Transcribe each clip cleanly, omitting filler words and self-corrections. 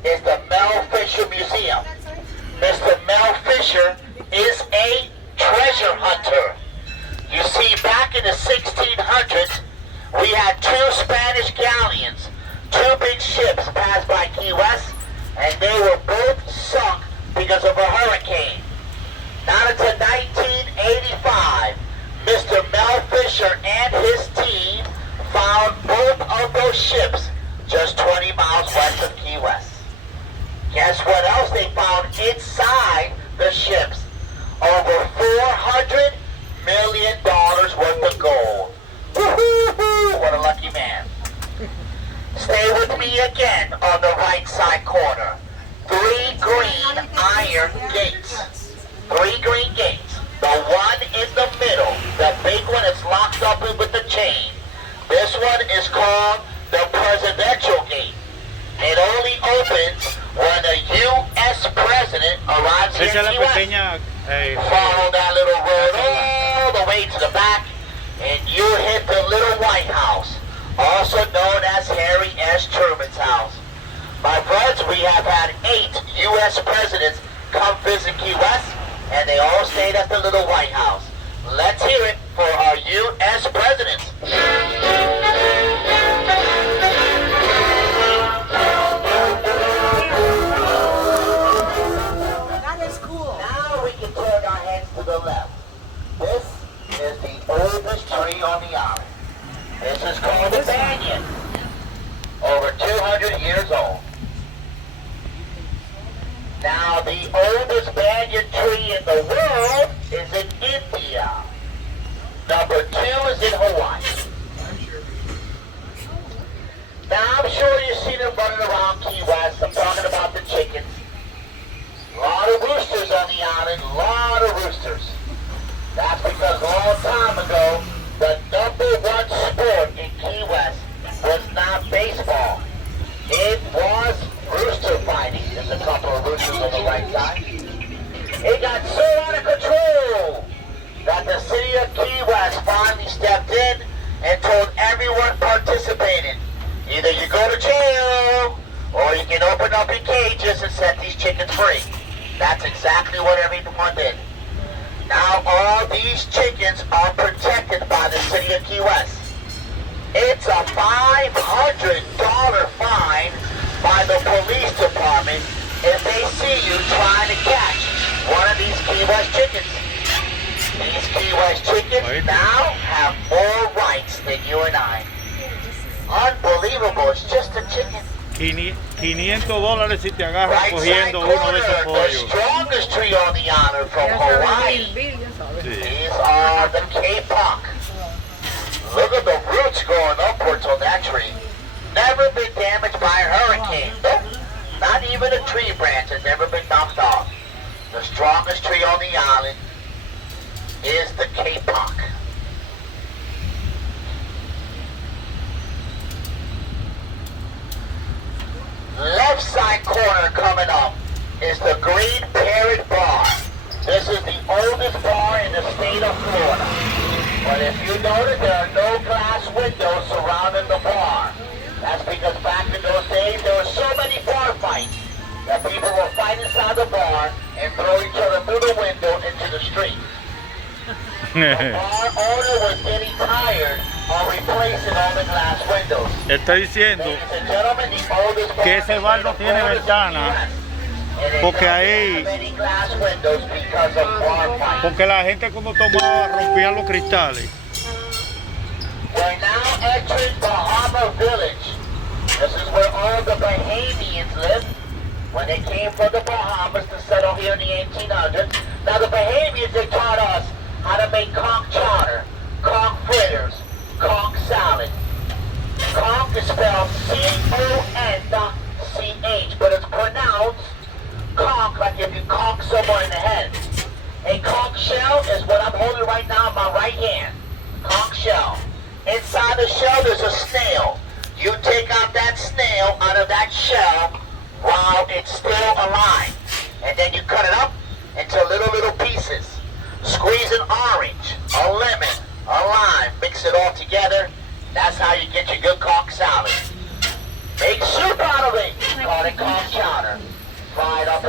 is the Mel Fisher Museum. Mr. Mel Fisher is a treasure hunter. You see, back in the 1600s, we had two Spanish galleons, two big ships passed by Key West, and they were both sunk because of a hurricane. Not until 1985, Mr. Mel Fisher and his team found both of those ships just 20 miles west of Key West. Guess what else they found inside the ships? Over $400 million worth of gold. Woo-hoo-hoo! What a lucky man. Stay with me again on the right side corner. 3 green iron gates. 3 green gates. The one in the middle, the big one is locked up with the chain. This one is called the Presidential Gate. It only opens when a U.S. president arrives here in Key West. Follow that little road all the way to the back, and you hit the little White House, also known as Harry S. Truman's house. My friends, we have had 8 U.S. presidents come visit Key West, and they all stayed at the little White House. Let's hear it for our U.S. presidents. That is cool. Now we can turn our heads to the left. This is the oldest tree on the island. This is called a banyan. Over 200 years old. Now, the oldest banyan tree in the world is in India. Number 2 is in Hawaii. Now, I'm sure you've seen them running around Key West. I'm talking about the chickens. A lot of roosters on the island, a lot of roosters. That's because a long time ago, the #1 sport in Key West was not baseball. It was rooster fighting. There's a couple of roosters on the right side. It got so out of control that the city of Key West finally stepped in and told everyone participating, either you go to jail or you can open up your cages and set these chickens free. That's exactly what everyone did. Now all these chickens are protected by the city of Key West. It's a $500 fine by the police department if they see you trying to catch one of these Key West chickens. These Key West chickens now have more rights than you and I. Unbelievable, it's just a chicken. $500 si te agarras Right side cogiendo uno de corner, esos the pollos. strongest tree on the island from Hawaii. These are the K-Punk. Look at the roots going upwards on that tree. Never been damaged by a hurricane. Nope. Not even a tree branch has ever been knocked off. The strongest tree on the island is the K-Punk. Left side corner coming up is the Green Parrot Bar. This is the oldest bar in the state of Florida. But if you notice, there are no glass windows surrounding the bar. That's because back in those days, there were so many bar fights that people would fight inside the bar and throw each other through the window into the street. The bar owner was getting tired of replacing all the glass windows. Está diciendo Ladies and gentlemen, the oldest bar que ese bar no tiene ventana porque ahí, porque la gente cuando tomaba rompía los cristales. We're now entering Bahama Village. This is where all the Bahamians lived when they came from the Bahamas to settle here in the 1800s. Now the Bahamians, they taught us how to make conch chowder, conch fritters, conch salad. Conch is spelled C-O-N, not C-H, but it's pronounced conch, like if you conch someone in the head. A conch shell is what I'm holding right now in my right hand. Conch shell. Inside the shell there's a snail. You take out that snail out of that shell while it's still alive. And then you cut it up into little pieces. Squeeze an orange, a lemon, a lime, mix it all together. That's how you get your good conch salad. Make soup out of it. Call it conch salad.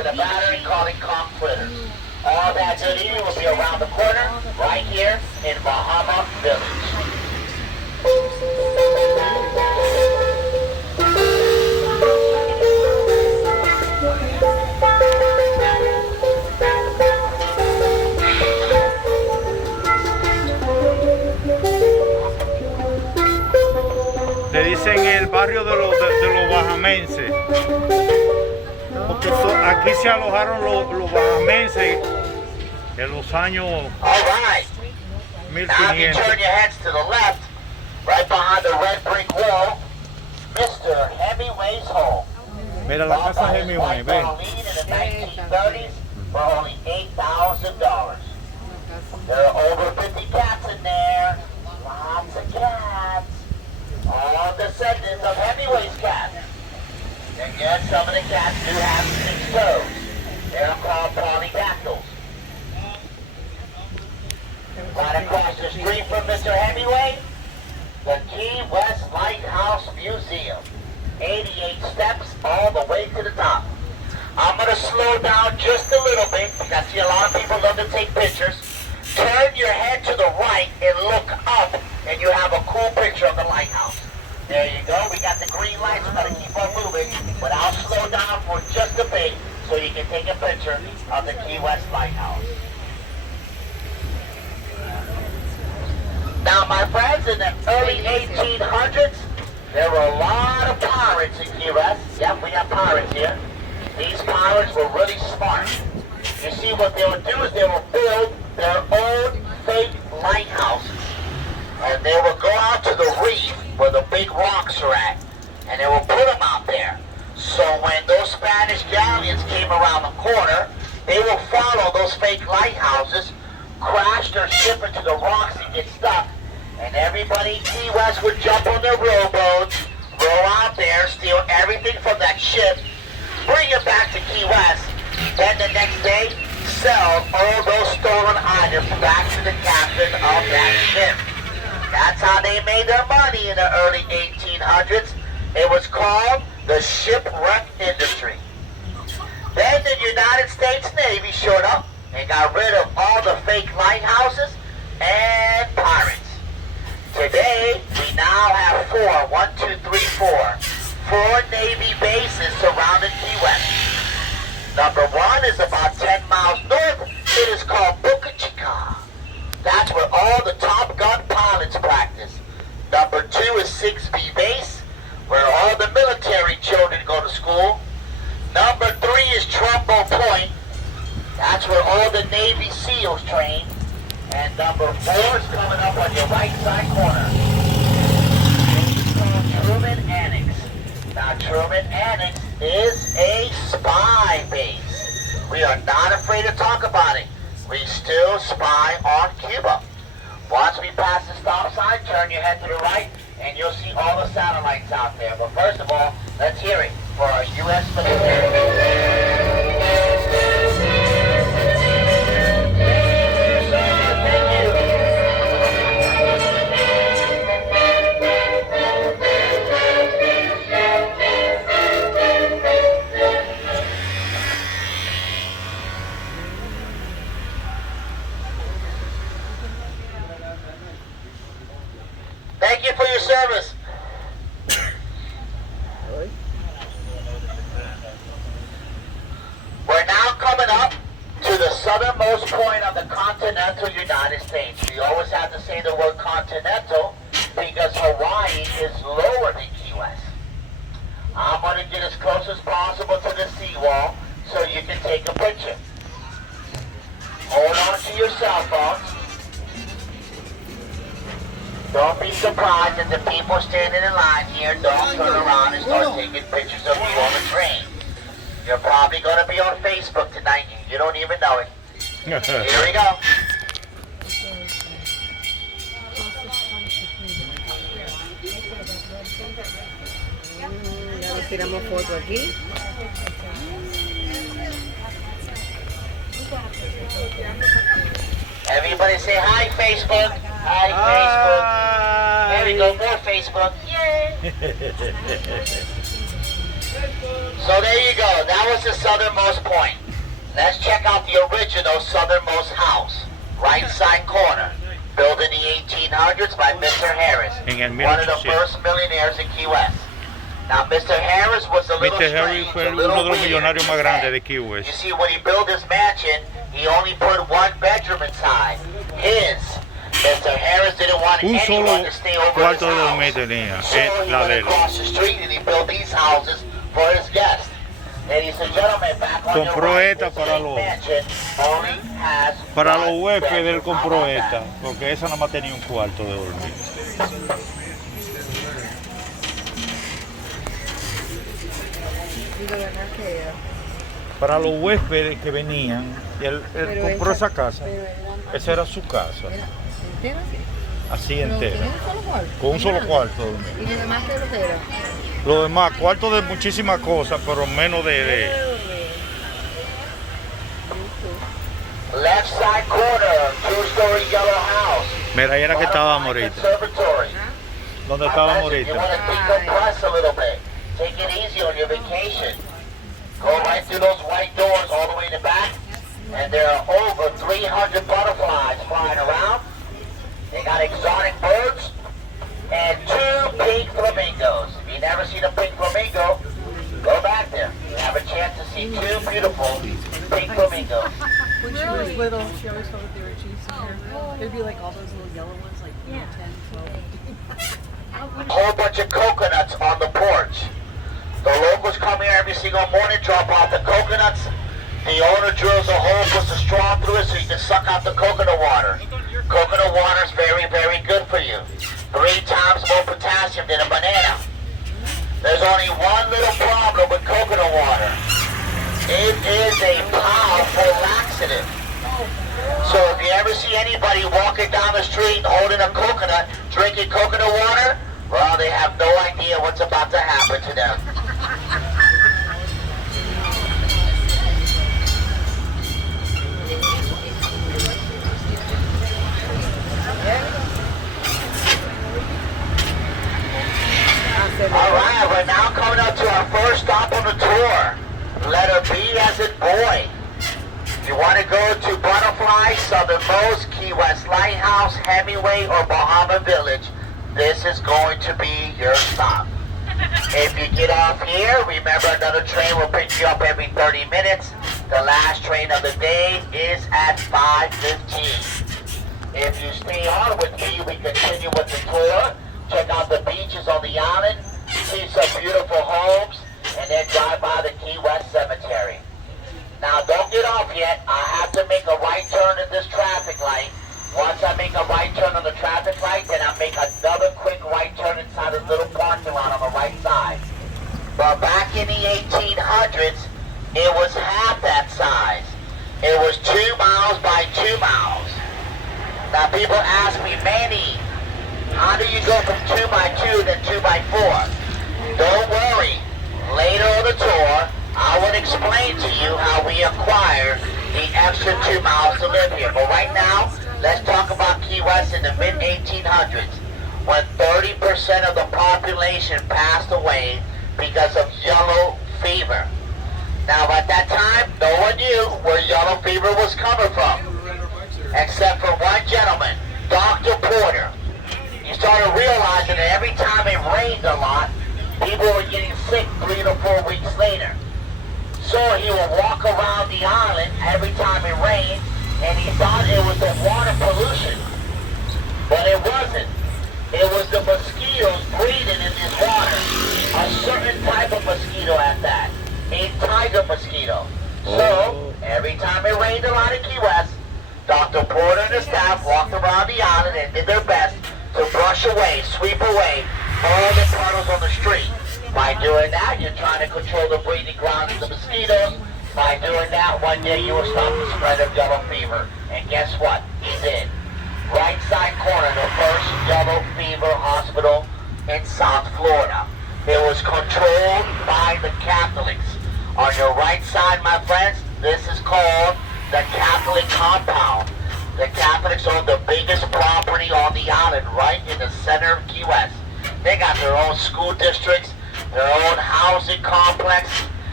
with a battery calling Kong Fritters. All that good eating will be around the corner, right here in Bahama Village. Le dicen el barrio de los bajamenses. Porque aquí se alojaron los bajamenses en los años All right. Now if you 1500. turn your heads to the left, right behind the red brick wall, Mr. Hemingway's home. Mira la Bought casa by de his mi wife ven. Darlene in the 1930s for only $8,000. There are over 50 cats in there. Lots of cats. All descendants of Hemingway's cats. And yet some of the cats do have 6 toes. They're called polydactyls. Right across the street from Mr. Hemingway, the Key West Lighthouse Museum. 88 steps all the way to the top. I'm going to slow down just a little bit because I see a lot of people love to take pictures. Turn your head to the right and look up and you have a cool picture of the lighthouse. There you go. We got the green lights. We're going to keep on moving, but I'll slow down for just a bit so you can take a picture of the Key West Lighthouse. Now, my friends, in the early 1800s, there were a lot of pirates in Key West. Yep, we have pirates here. These pirates were really smart. You see, what they would do is they would build their own fake lighthouse. And they would go out to the reef where the big rocks are at. And they would put them out there. So when those Spanish galleons came around the corner, they would follow those fake lighthouses, crash their ship into the rocks and get stuck. And everybody in Key West would jump on their rowboats, row out there, steal everything from that ship, bring it back to Key West, then the next day, sell all those stolen items back to the captain of that ship. That's how they made their money in the early 1800s. It was called the shipwreck industry. Then the United States Navy showed up and got rid of all the fake lighthouses and pirates. Today, we now have 4 Navy bases surrounding Key West. Number 1 is about 10 miles north. It is called Boca Chica. That's where all the Top Gun pilots practice. Number 2 is 6B Base, where all the military children go to school. Number 3 is Trumbo Point. That's where all the Navy SEALs train. And number 4 is coming up on your right side corner. It's called Truman Annex. Now Truman Annex is a spy base. We are not afraid to talk about it. We still spy on Cuba. Once we pass the stop sign, turn your head to the right, and you'll see all the satellites out there. But first of all, let's hear it for our U.S. military. Thank you for your service. We're now coming up to the southernmost point of the continental United States. We always have to say the word continental because Hawaii is lower than Key West. I'm going to get as close as possible to the seawall so you can take a picture. Hold on to your cell phones. Don't be surprised that the people standing in line here don't turn around and start taking pictures of you on the train. You're probably going to be on Facebook tonight and you don't even know it. Here we go. Ya nos tiramos foto aquí. Everybody say hi, Facebook. Hi, Facebook. There we go, more Facebook. Yay! So there you go. That that was the southernmost point. Let's check out the original southernmost house. Right side corner. Built in the 1800s by Mr. Harris. One of the first millionaires in Key West. Now, Mr. Harris was a little Mr. strange, Harris fue a little uno de los weird. millonarios más grandes de Key West. You see, when he built his mansion, he only put one bedroom inside. His. Mr. Harris didn't want Un anyone solo to stay over his cuarto de dormir house. tenía, So he la went de él. across the street and he built these houses for his guests. Ladies and gentlemen, back on your Compró right, esta this para big los- mansion only has Para one los huéspedes él bedroom. How compró about esta, that? porque esa nada más tenía un cuarto de dormir. ¿Y lo demás qué era? Para los huéspedes que venían, él Pero compró esa- esa casa. pero era- Esa era su casa, Era entera así. así Pero entera, tenía un solo cuarto. con un solo Grande. cuarto de dormir. ¿Y lo demás qué es lo que era? Lo demás, cuarto de muchísimas cosas, pero menos de Left side corner, two-story yellow house. Mira, ahí era que estábamos Butterfly ahorita. Conservatory. ¿Dónde I estábamos imagine you ahorita? want to decompress a little bit. Take it easy on your vacation. Go right through those white doors all the way in the back. And there are over 300 butterflies flying around. They got exotic birds and 2 pink flamingos. If you've never seen a pink flamingo, go back there. You have a chance to see 2 beautiful pink flamingos. When she was little, she always thought that they were cheese in her. There'd be like all those little yellow ones, like 10, 12. A whole bunch of coconuts on the porch. The locals come here every single morning, drop off the coconuts. The owner drills a hole, puts a straw through it so you can suck out the coconut water. Coconut water is very, very good for you. 3 times more potassium than a banana. There's only one little problem with coconut water. It is a powerful laxative. So if you ever see anybody walking down the street holding a coconut, drinking coconut water, well, they have no idea what's about to happen to them. All right, we're now coming up to our first stop on the tour. Letter B as in boy. If you want to go to Butterfly, Southernmost, Key West Lighthouse, Hemingway, or Bahama Village, this is going to be your stop. If you get off here, remember another train will pick you up every 30 minutes. The last train of the day is at 5:15. If you stay on with me, we continue with the tour. Check out the beaches on the island, see some beautiful homes, and then drive by the Key West Cemetery. Now, don't get off yet. I have to make a right turn at this traffic light. Once I make a right turn on the traffic light, then I make another quick right turn inside this little parking lot on the right side. But back in the 1800s, it was half that size. It was 2 miles by 2 miles. Now, people ask me, Manny, how do you go from 2 by 2 then 2 by 4? Don't worry. Later on the tour, I will explain to you how we acquire the extra 2 miles to live here. But right now, let's talk about Key West in the mid-1800s, when 30% of the population passed away because of yellow fever. Now, at that time, no one knew where yellow fever was coming from, except for one gentleman, Dr. Porter. He started realizing that every time it rained a lot, people were getting sick 3 to 4 weeks later. So he would walk around the island every time it rained, and he thought it was the water pollution. But it wasn't. It was the mosquitoes breeding in this water. A certain type of mosquito at that. A tiger mosquito. So, every time it rained a lot in Key West, Dr. Porter and his staff walked around the island and did their best to brush away, sweep away all the puddles on the street. By doing that, you're trying to control the breeding grounds of the mosquitoes. By doing that, one day you will stop the spread of yellow fever. And guess what? He did. Right side corner, the first yellow fever hospital in South Florida. It was controlled by the Catholics. On your right side, my friends, this is called the Catholic compound. The Catholics own the biggest property on the island, right in the center of Key West. They got their own school districts, their own housing complex,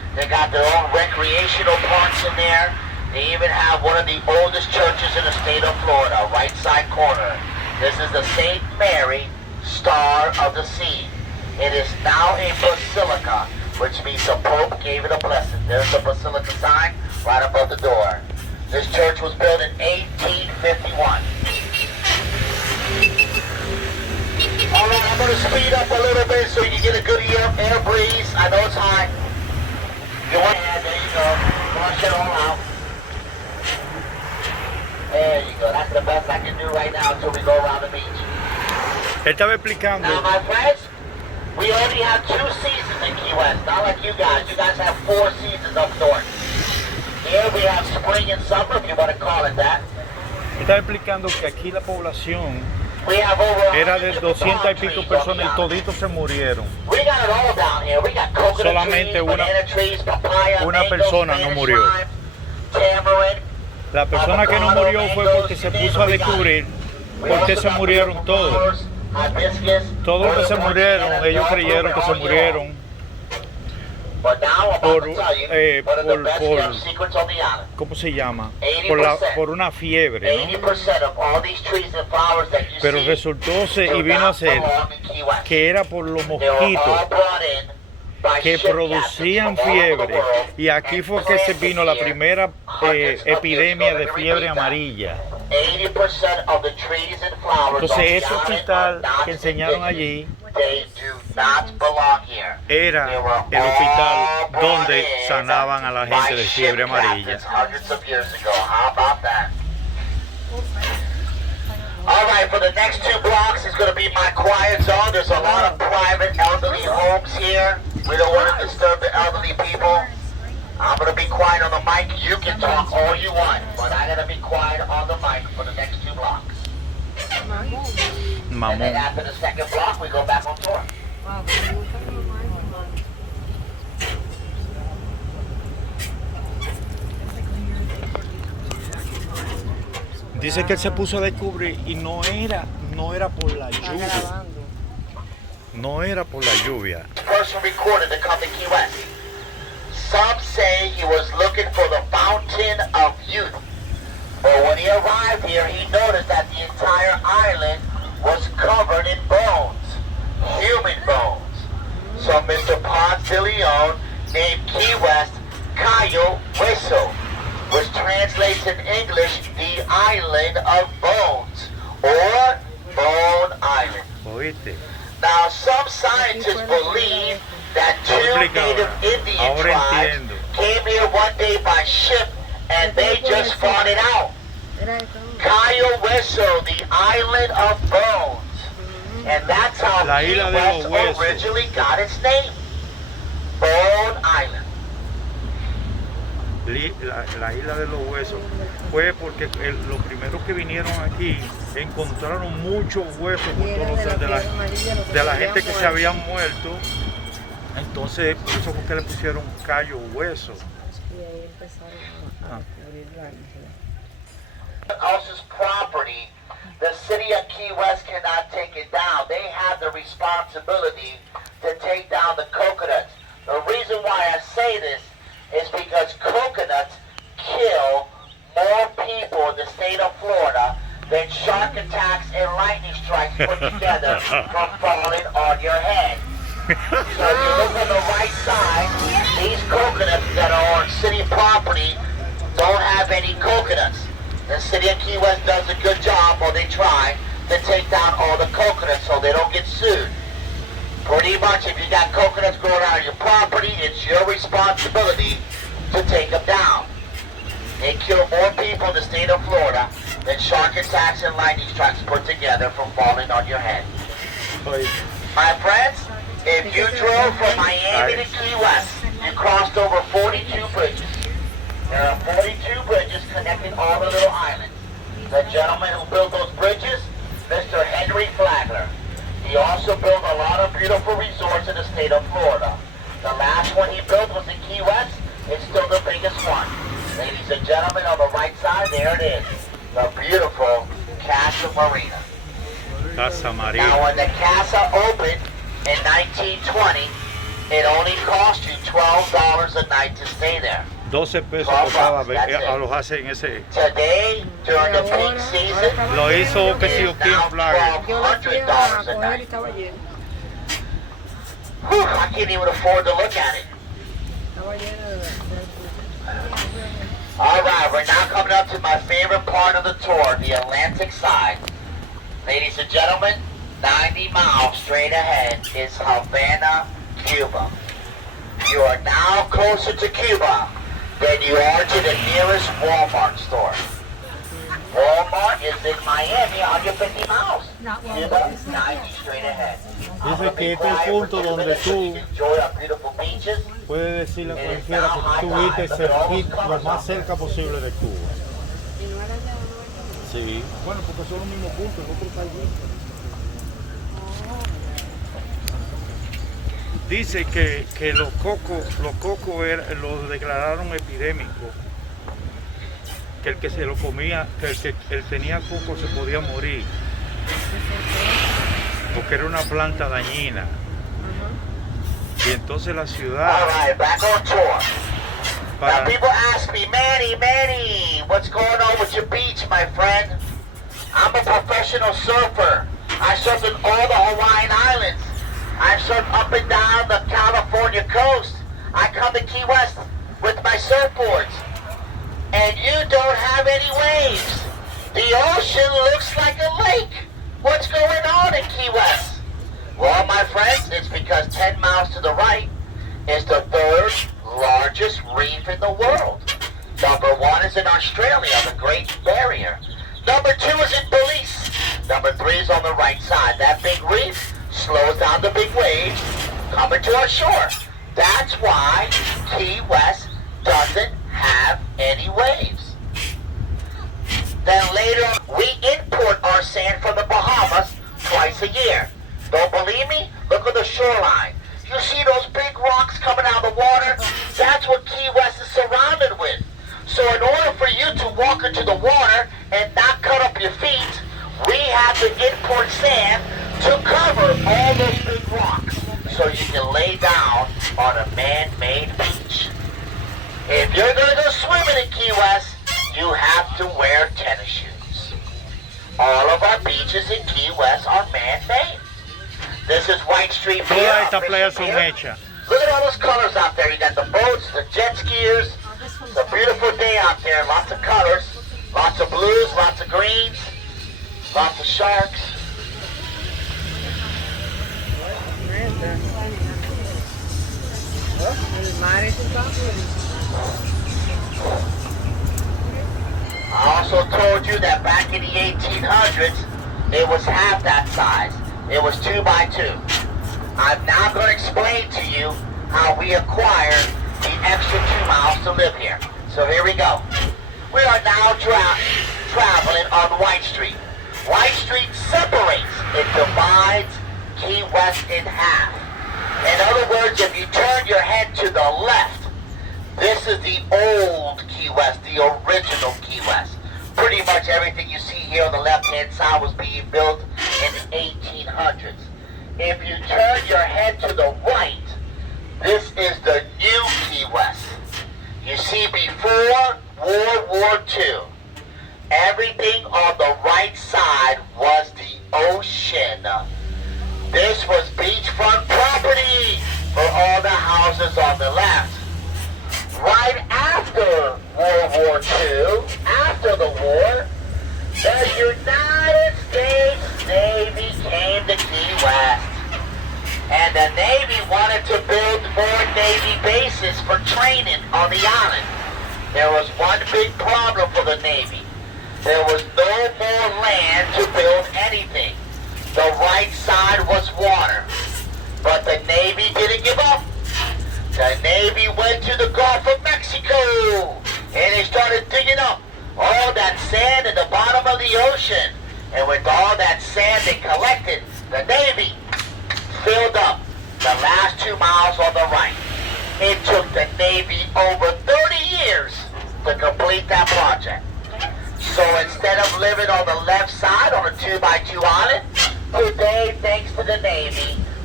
They got their own recreational parks in there. They even have one of the oldest churches in the state of Florida, right side corner. This is the St. Mary Star of the Sea. It is now a basilica, which means the Pope gave it a blessing. There's the basilica sign right above the door. This church was built in 1851. All right, I'm going to speed up a little bit so you can get a good air breeze. I know it's hot. You want to there you go. Flush it all out. There you go. That's the best I can do right now until we go around the beach. Él estaba explicando. Now, my friends, we only have 2 seasons in Key West. Not like you guys. You guys have 4 seasons up north. Here we have spring and summer, if you want to call it that. Él estaba explicando que aquí la población We have over era de 100 200 y palm pico trees personas y on the island. toditos se murieron. We got it all down here. We got coconut Solamente trees, banana trees, papaya, una mango, persona no Spanish murió. lime, tamarind. La persona que no murió fue porque se puso a descubrir por qué se murieron todos. Todos los que se murieron, ellos creyeron que se murieron ¿cómo se llama? Por una fiebre, ¿no? Pero resultó y vino a ser que era por los mosquitos que producían fiebre, y aquí fue que se vino la primera epidemia de fiebre amarilla. Entonces ese hospital que enseñaron allí era el hospital donde sanaban a la gente de fiebre amarilla. All right, for the next 2 blocks is going to be my quiet zone. There's a lot of private elderly homes here. We don't want to disturb the elderly people. I'm going to be quiet on the mic. You can talk all you want, but I'm going to be quiet on the mic for the next 2 blocks. And then after the 2nd block, we go back on tour. Dice que él se puso a descubrir y no era por la Está lluvia. grabando. No era por la lluvia. Person recorded to come to Key West. Some say he was looking for the fountain of youth. But when he arrived here, he noticed that the entire island was covered in bones, human bones. So Mr. Ponce de Leon named Key West Cayo Hueso, which translates in English the island of bones, or Bone Island. ¿Oíste? Now, some scientists believe that 2 native Indian tribes came here one day by ship and they just fought it out. Era esto. Cayo Hueso, the island of bones. And that's how La Key isla de West los huesos. originally got its name. Bone Island. La isla de los huesos fue porque los primeros que vinieron aquí encontraron muchos huesos por todos los de la gente que se habían muerto. Entonces por eso fue que le pusieron Cayo Hueso. Y ahí empezaron a descubrir la isla. Else's property, the city of Key West cannot take it down. They have the responsibility to take down the coconuts. The reason why I say this is because coconuts kill more people in the state of Florida than shark attacks and lightning strikes put together from falling on your head. So if you look on the right side, these coconuts that are on city property don't have any coconuts. The city of Key West does a good job, or they try, to take down all the coconuts so they don't get sued. Pretty much, if you got coconuts growing on your property, it's your responsibility to take them down. They kill more people in the state of Florida than shark attacks and lightning strikes put together from falling on your head. My friends, if you drove from Miami to Key West, you crossed over 42 bridges. There are 42 bridges connecting all the little islands. The gentleman who built those bridges, Mr. Henry Flagler. He also built a lot of beautiful resorts in the state of Florida. The last one he built was in Key West. It's still the biggest one. Ladies and gentlemen, on the right side, there it is. The beautiful Casa Marina. Casa Marina. Now, when the Casa opened in 1920, It only costs you $12 a night to stay there. 12 pesos por cada vez alojarse en ese. Today, during the peak season, Lo hizo que si it yo is quién now Flagger. Yo la fui a $1,200 a coger y night. estaba lleno. Whew, I can't even afford to look at it. Estaba lleno de verdad. All right, we're now coming up to my favorite part of the tour, the Atlantic side. Ladies and gentlemen, 90 miles straight ahead is Havana, Cuba. You are now closer to Cuba than you are to the nearest Walmart store. Walmart is in Miami, 150 miles. Cuba, 90 straight ahead. Dice que este es el punto donde tú puedes decirle a cualquiera que tú estuviste lo más cerca posible de Cuba. Y no era ya, Sí. Bueno, porque son los mismos puntos, en otros países. Dice que los cocos los declararon epidémicos, que el que se lo comía, que el tenía coco se podía morir, porque era una planta dañina. Y entonces la ciudad, All right, back on tour. Now para, people ask me, Manny, what's going on with your beach, my friend? I'm a professional surfer. I surf in all the Hawaiian Islands. I surf up and down the California coast. I come to Key West with my surfboards. And you don't have any waves. The ocean looks like a lake. What's going on in Key West? Well, my friends, it's because 10 miles to the right is the third largest reef in the world. Number 1 is in Australia, the Great Barrier. Number 2 is in Belize. Number 3 is on the right side. That big reef slows down the big waves coming to our shore. That's why Key West doesn't have any waves. Then later, we import our sand from the Bahamas twice a year. Don't believe me? Look at the shoreline. You see those big rocks coming out of the water? That's what Key West is surrounded with. So in order for you to walk into the water and not cut up your feet, we have to import sand to cover all those big rocks so you can lay down on a man-made beach. If you're going to go swimming in Key West, you have to wear tennis shoes. All of our beaches in Key West are man-made. This is White Street Pier. todas estas playas son hechas. Look at all those colors out there. You got the boats, the jet skiers. It's a beautiful day out there. Lots of colors. Lots of blues, lots of greens. Lots of sharks. El mar es un campo. I also told you that back in the 1800s, it was half that size. It was 2 by 2. I'm now going to explain to you how we acquired the extra 2 miles to live here. So here we go. We are now traveling on White Street. White Street separates. It divides Key West in half. In other words, if you turn your head to the left, this is the old Key West, the original Key West. Pretty much everything you see here on the left-hand side was being built in the 1800s. If you turn your head to the right, this is the new Key West. You see, before World War II, everything on the right side was the ocean. This was beachfront property for all the houses on the left. Right after World War II, after the war, the United States Navy came to Key West. And the Navy wanted to build more Navy bases for training on the island. There was one big problem for the Navy. There was no more land to build anything. The right side was water. But the Navy didn't give up. The Navy went to the Gulf of Mexico and they started digging up all that sand at the bottom of the ocean. And with all that sand they collected, the Navy filled up the last 2 miles on the right. It took the Navy over 30 years to complete that project. So instead of living on the left side on a 2 by 2 island, today, thanks to the Navy,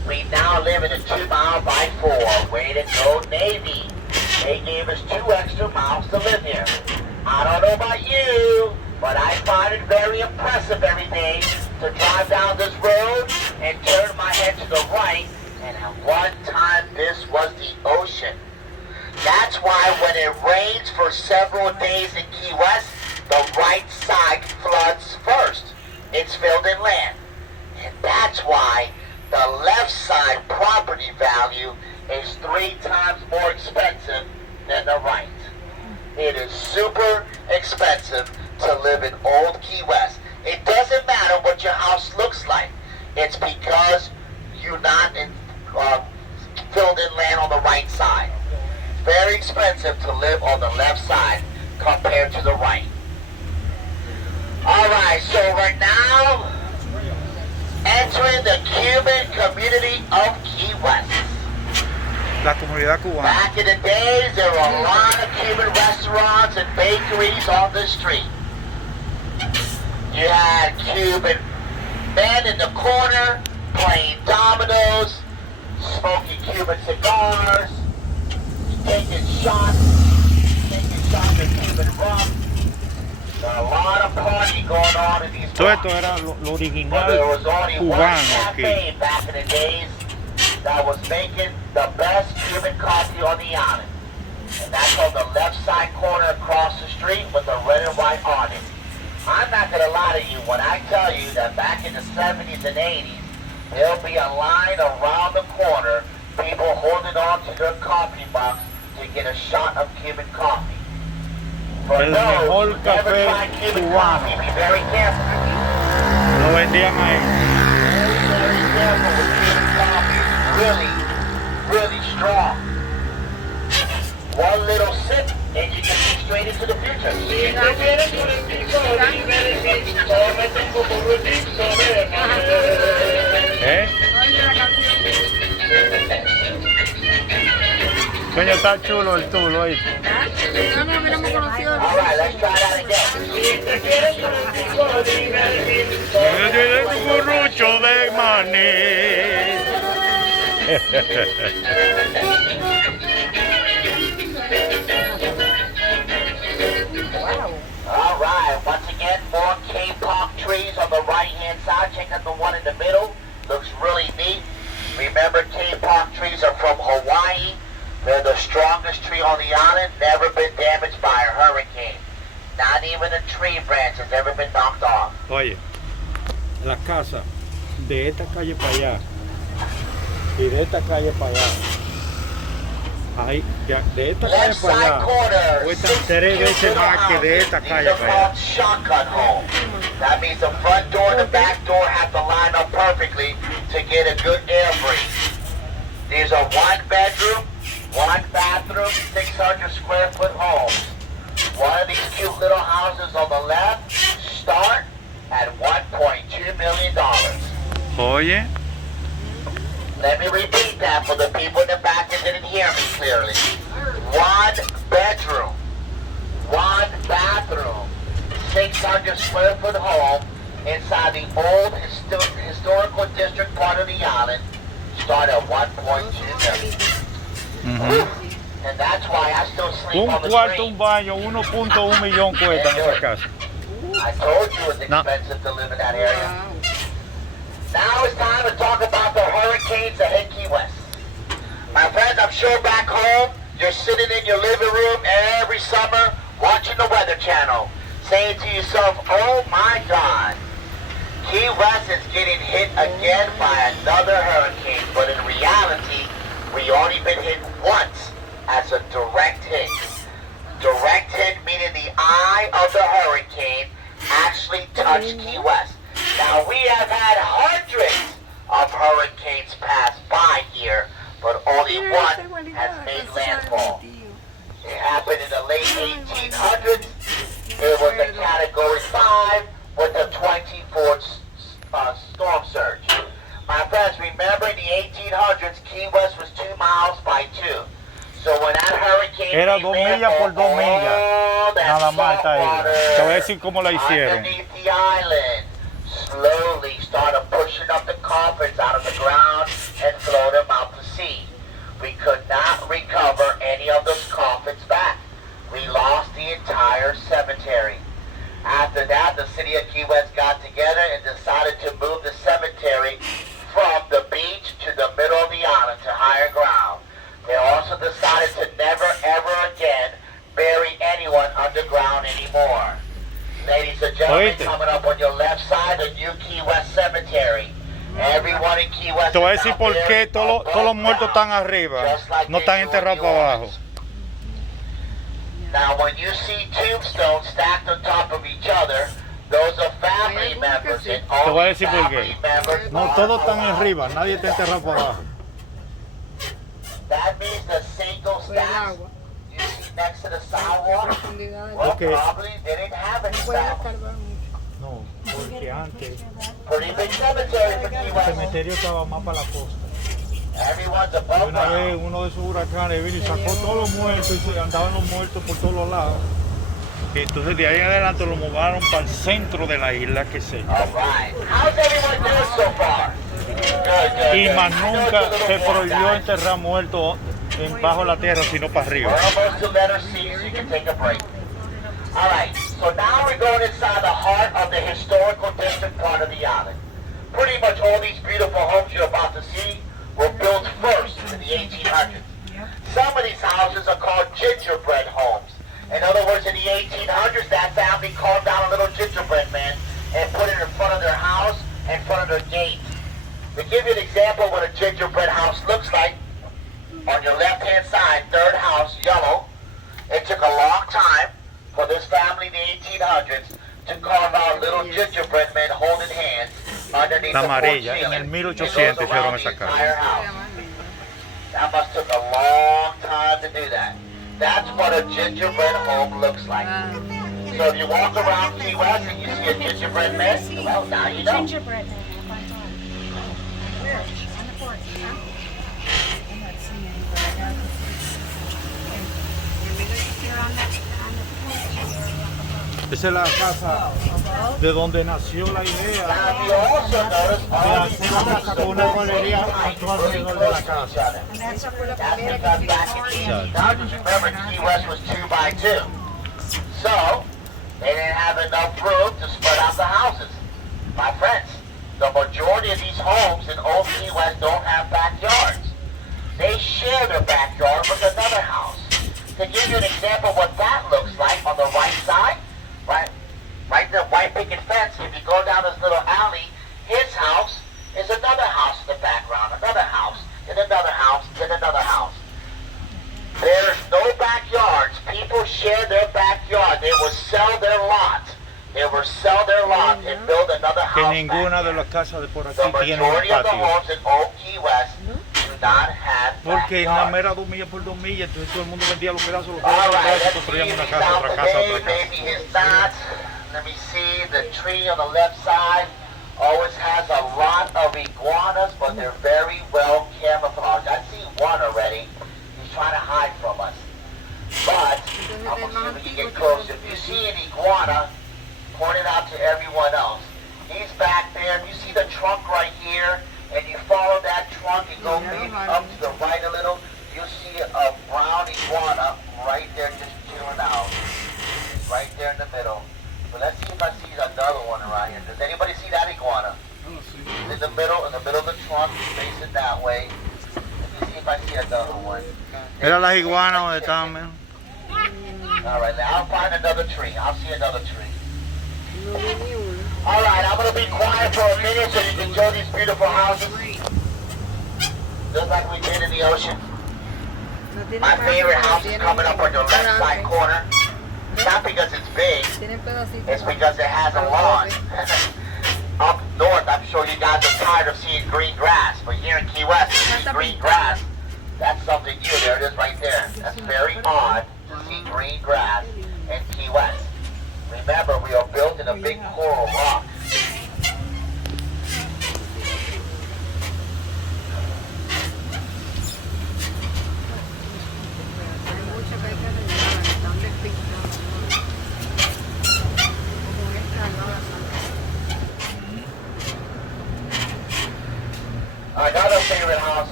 We now live in a 2 mile by 4. Way to go, Navy. They gave us 2 extra miles to live here. I don't know about you, but I find it very impressive every day to drive down this road and turn my head to the right, and at one time this was the ocean. That's why when it rains for several days in Key West, the right side floods first. It's filled in land. And that's why the left side property value is 3 times more expensive than the right. It is super expensive to live in Old Key West. It doesn't matter what your house looks like. It's because you're not filled in land on the right side. Very expensive to live on the left side compared to the right. Alright, so we're now entering the Cuban community of Key West. La comunidad cubana. Back in the days, there were a lot of Cuban restaurants and bakeries on the street. You had Cuban men in the corner playing dominoes, smoking Cuban cigars, taking shots of Cuban rum. There's a lot of party going on in these Todo blocks. esto era lo original But there was only one cubano aquí. cafe back in the days that was making the best Cuban coffee on the island. And that's on the left side corner across the street with the red and white awning. I'm not going to lie to you when I tell you that back in the 70s and 80s, there'll be a line around the corner, people holding on to their coffee mugs to get a shot of Cuban coffee. For El those mejor who never café tried Cuban cubano. coffee, be very careful. Lo vendían ahí. Very careful with Cuban coffee. Really strong. One little sip and you can see straight into the future. ¿Eh? Coño, está chulo el tulo ahí. No, no hemos conocido. All right, let's try that again. Yo tiene un burrucho de maní. All right, once again, more K-pop trees on the right-hand side. Check out the one in the middle. Looks really neat. Remember, K-pop trees are from Hawaii. They're the strongest tree on the island, never been damaged by a hurricane. Not even a tree branch has ever been knocked off. Oye, la casa de esta calle para allá y de esta calle para allá. Ahí, ya, de esta calle Left para side allá corner, cuestan 6 3 veces cute más que de houses. esta These calle are para allá. called shotgun homes. That means the front door and the back door have to line up perfectly to get a good air breeze. These are 1 bedroom, 1 bathroom, 600 square foot homes. One of these cute little houses on the left start at $1.2 million. Oye, Let me repeat that for the people in the back that didn't hear me clearly. 1 bedroom, 1 bathroom, 600 square foot home inside the old historical district part of the island start at $1.2 million. And that's why I still sleep un on the cuarto, street. un baño, 1.1 millón cuesta en esa casa. I told you it was No. expensive to live in that area. Now it's time to talk about the hurricanes that hit Key West. My friends, I'm sure back home, you're sitting in your living room every summer watching the Weather Channel, saying to yourself, oh my God, Key West is getting hit again by another hurricane. But in reality, we only been hit once as a direct hit. Direct hit meaning the eye of the hurricane actually touched Key West. Now we have had hundreds of hurricanes pass by here, but only one has made landfall. It happened in the late 1800s. It was a Category 5 with a 24th storm surge. My friends, remember in the 1800s, Key West was 2 miles by 2. So when that hurricane Era came 2 in, millas por 2 millas. all that Nada más está ahí. saltwater Te voy a decir cómo la hicieron. underneath the island slowly started pushing up the coffins out of the ground and throw them out to sea. We could not recover any of those coffins back. We lost the entire cemetery. After that, the city of Key West got together and decided to move the cemetery from the beach to the middle of the island to higher ground. They also decided to never ever again bury anyone underground anymore. Ladies and gentlemen, Oíste. coming up on your left side, the new Key West Cemetery. Everyone in Key West Te voy a is decir now por qué buried todos los above muertos están ground, arriba, just like no they están do in enterrados New para abajo. Orleans. Now, when you see tombstones stacked on top of each other, those are family members, and Te voy a only decir por qué. family members No, are todos están allowed. arriba, nadie está enterrado para abajo. That means the single Por el stacks agua. you see next to the La sidewalk, profundidad de well, Okay. probably they didn't have any puede sidewalk. escarbar mucho. No, porque antes Pretty big cemetery for Key el West. cementerio estaba más para la costa. Everyone's Y above una vez ground. uno de esos huracanes vino y sacó todos los muertos y se andaban los muertos por todos los lados. Y entonces de ahí en adelante lo mudaron para el centro de la isla, que sé yo. All right. How's everyone doing so far? Good, Y good. más I know nunca it's a se little warm, prohibió guys. enterrar muertos bajo la tierra, sino para We're arriba. almost to letter C, so you can take a break. All right, so now we're going inside the heart of the historical district part of the island. Pretty much all these beautiful homes you're about to see were built first in the 1800s. Some of these houses are called gingerbread homes. In other words, in the 1800s, that family carved out a little gingerbread man and put it in front of their house, in front of their gate. To give you an example of what a gingerbread house looks like, on your left-hand side, third house, yellow, it took a long time for this family in the 1800s to carve out little gingerbread men holding hands underneath La the porch amarilla, en ceiling. el 1800 It goes hicieron around esa the casa. entire house. That must took a long time to do that. That's what a gingerbread home looks like. So if you walk around Key West and you see a gingerbread man, well, now you know. Gingerbread man up on top. Where? On the porch, huh? I'm not seeing anybody. You're on the porch. Esa es la casa de donde nació la idea Now, you also notice de all hacer these la casa con una galería houses a todo really alrededor de close la to each casa. other. And that's up for the That's primera because que back in the 1800s, remember, Key West was 2 by 2. So, they didn't have enough room to spread out the houses. My friends, the majority of these homes in Old Key West don't have backyards. They share their backyard with another house. To give you an example of what that looks like, on the right side, right there, white picket fence, if you go down this little alley, his house is another house in the background, another house, and another house, and another house. There's no backyards. People share their backyard. They will sell their lot. They will sell their lot and build another Que house ninguna de back las casas de por there. aquí The tiene un majority of the patio. homes in Old Key West do not have Porque en la backyards. mera 2 millas por 2 millas, entonces todo el mundo vendía los pedazos, los All pedazos, right, y let's see construían if una he's casa, out otra casa, today. otra casa. Maybe he's not. Let me see. The tree on the left side always has a lot of iguanas, but they're very well camouflaged. I see one already. He's trying to hide from us. But I'm assuming he get close. If you see an iguana, point it out to everyone else. He's back there. If you see the trunk right here, and you follow that trunk and go maybe up to the right a little, you'll see a brown iguana right there just chilling out. Right there in the middle. But let's see if I see another one around here. Does anybody see that iguana? It's in the middle of the trunk, facing that way. Let me see if I see another one. Era las iguanas donde estaban, man. All right, now I'll find another tree. I'll see another tree. No vi ni uno. All right, I'm going to be quiet for a minute so you can enjoy these beautiful houses. Just like we did in the ocean. No tiene My casa, favorite pero house is tiene coming up on your left side grande. corner. Not because it's big, Tiene pedacitos. it's because it has a lawn. Up north, I'm sure you guys are tired of seeing green grass, but here in Key West, you see green grass. That's something new. There it is right there. That's very odd to see green grass in Key West. Remember, we are built in a big coral rock. Hay muchas que hay que arreglar, están despintadas. Como esta, no las Another favorite house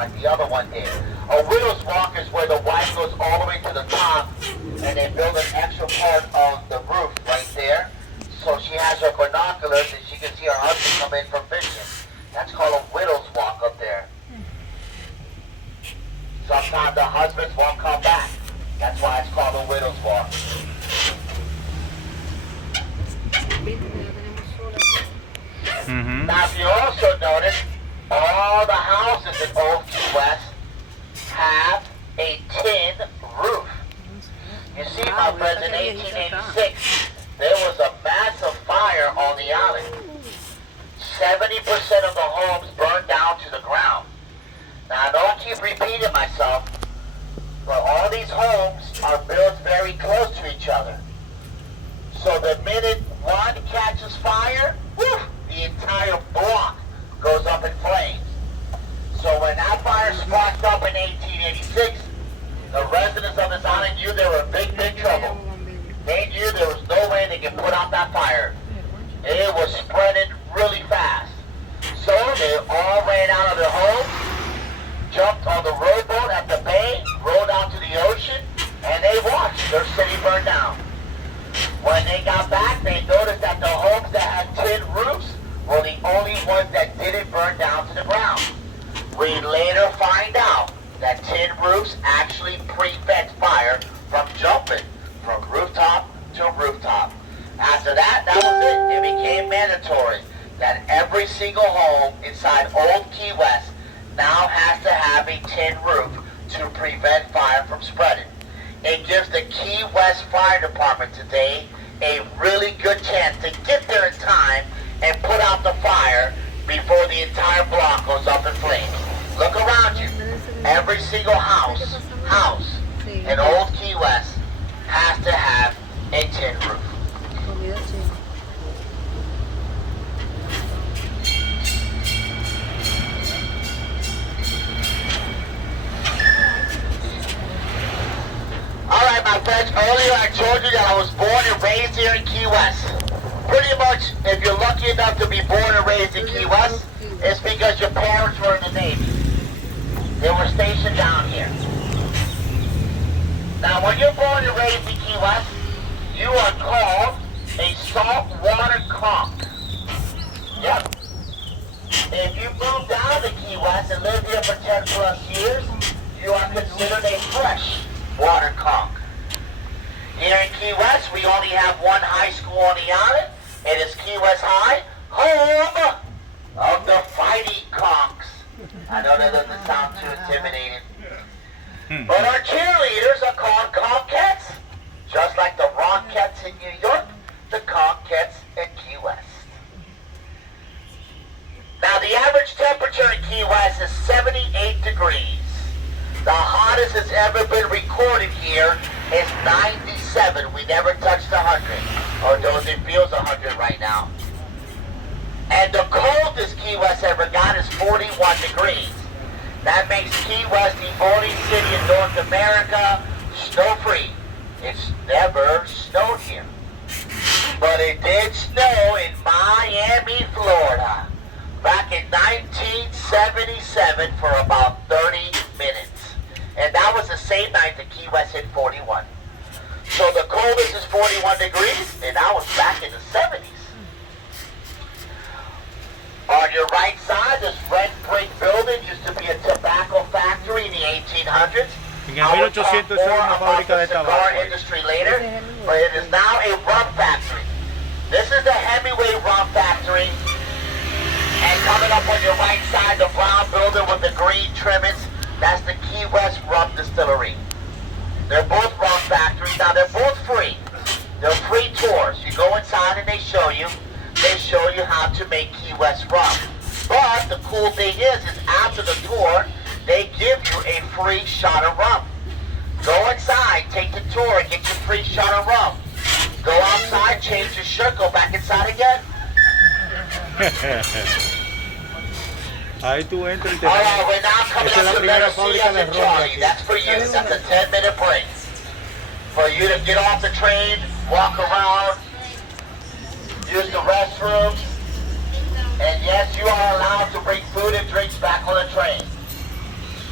like the other one did. A widow's walk is where the wife goes all the way to the top and they build an extra part of the roof right there. So she has her binoculars and she can see her husband come in from fishing. That's called a widow's walk up there. Sometimes the husbands won't come back. That's why it's called a widow's walk. Now if you also notice, all the houses in Old Key West have a tin roof. You see, my friends, in 1886, there was a massive fire on the island. 70% of the homes burned down to the ground. Now, I don't keep repeating myself, but all these homes are built very close to each other. So the minute one catches fire, whew, the entire block goes up in flames. So when that fire sparked up in 1886, the residents of this island knew they were in big, big trouble. They knew there was no way they could put out that fire. It was spreading really fast. So they all ran out of their homes, jumped on the rowboat at the bay, rowed out to the ocean, and they watched their city burn down. When they got back, they noticed that the homes that had tin roofs were the only ones that didn't burn down to the ground. We later find out that tin roofs actually prevent fire from jumping from rooftop to rooftop. After that, that was it. It became mandatory that every single home inside Old Key West now has to have a tin roof to prevent fire from spreading. It gives the Key West Fire Department today a really good chance to get there in time and put out the fire before the entire block goes up in flames. Look around you. Every single house in Old Key West has to have a tin roof. Alright, my friends, earlier I told you that I was born and raised here in Key West. Pretty much, if you're lucky enough to be born and raised in Key West, it's because your parents were in the Navy. They were stationed down here. Now, when you're born and raised in Key West, you are called a saltwater conch. Yep. If you move down to Key West and live here for 10 plus years, you are considered a freshwater conch. Here in Key West, we only have one high school on the island. It is Key West High, home of the fighting conchs. I know that doesn't sound too intimidating. But our cheerleaders are called conchettes. Just like the Rockettes in New York, the conchettes in Key West. Now the average temperature in Key West is 78 degrees. The hottest it's ever been recorded here is 97. We never touched 100. Although it feels 100 right now. And the coldest Key West ever got is 41 degrees. That makes Key West the only city in North America snow-free. It's never snowed here. But it did snow in Miami, Florida, back in 1977 for about 30 minutes. And that was the same night that Key West hit 41. So the coldest is 41 degrees, and that was back in the 70s. On your right side, this red brick building used to be a tobacco factory in the 1800s. En el 1800 era una fábrica de tabaco. Industry later, but it is now a rum factory. This is the Hemingway rum factory. And coming up on your right side, the brown building with the green trimmings, that's the Key West Rum Distillery. They're both rum factories. Now, they're both free. They're free tours. You go inside and they show you how to make Key West rum. But the cool thing is after the tour, they give you a free shot of rum. Go inside, take the tour, and get your free shot of rum. Go outside, change your shirt, go back inside again. Ahí tú entras y te Alright, we're now coming Esa es up la to primera Better See fábrica Us de in ron de Charlie. aquí. That's for you. That's a 10-minute break. For you to get off the train, walk around, use the restrooms, and yes, you are allowed to bring food and drinks back on the train.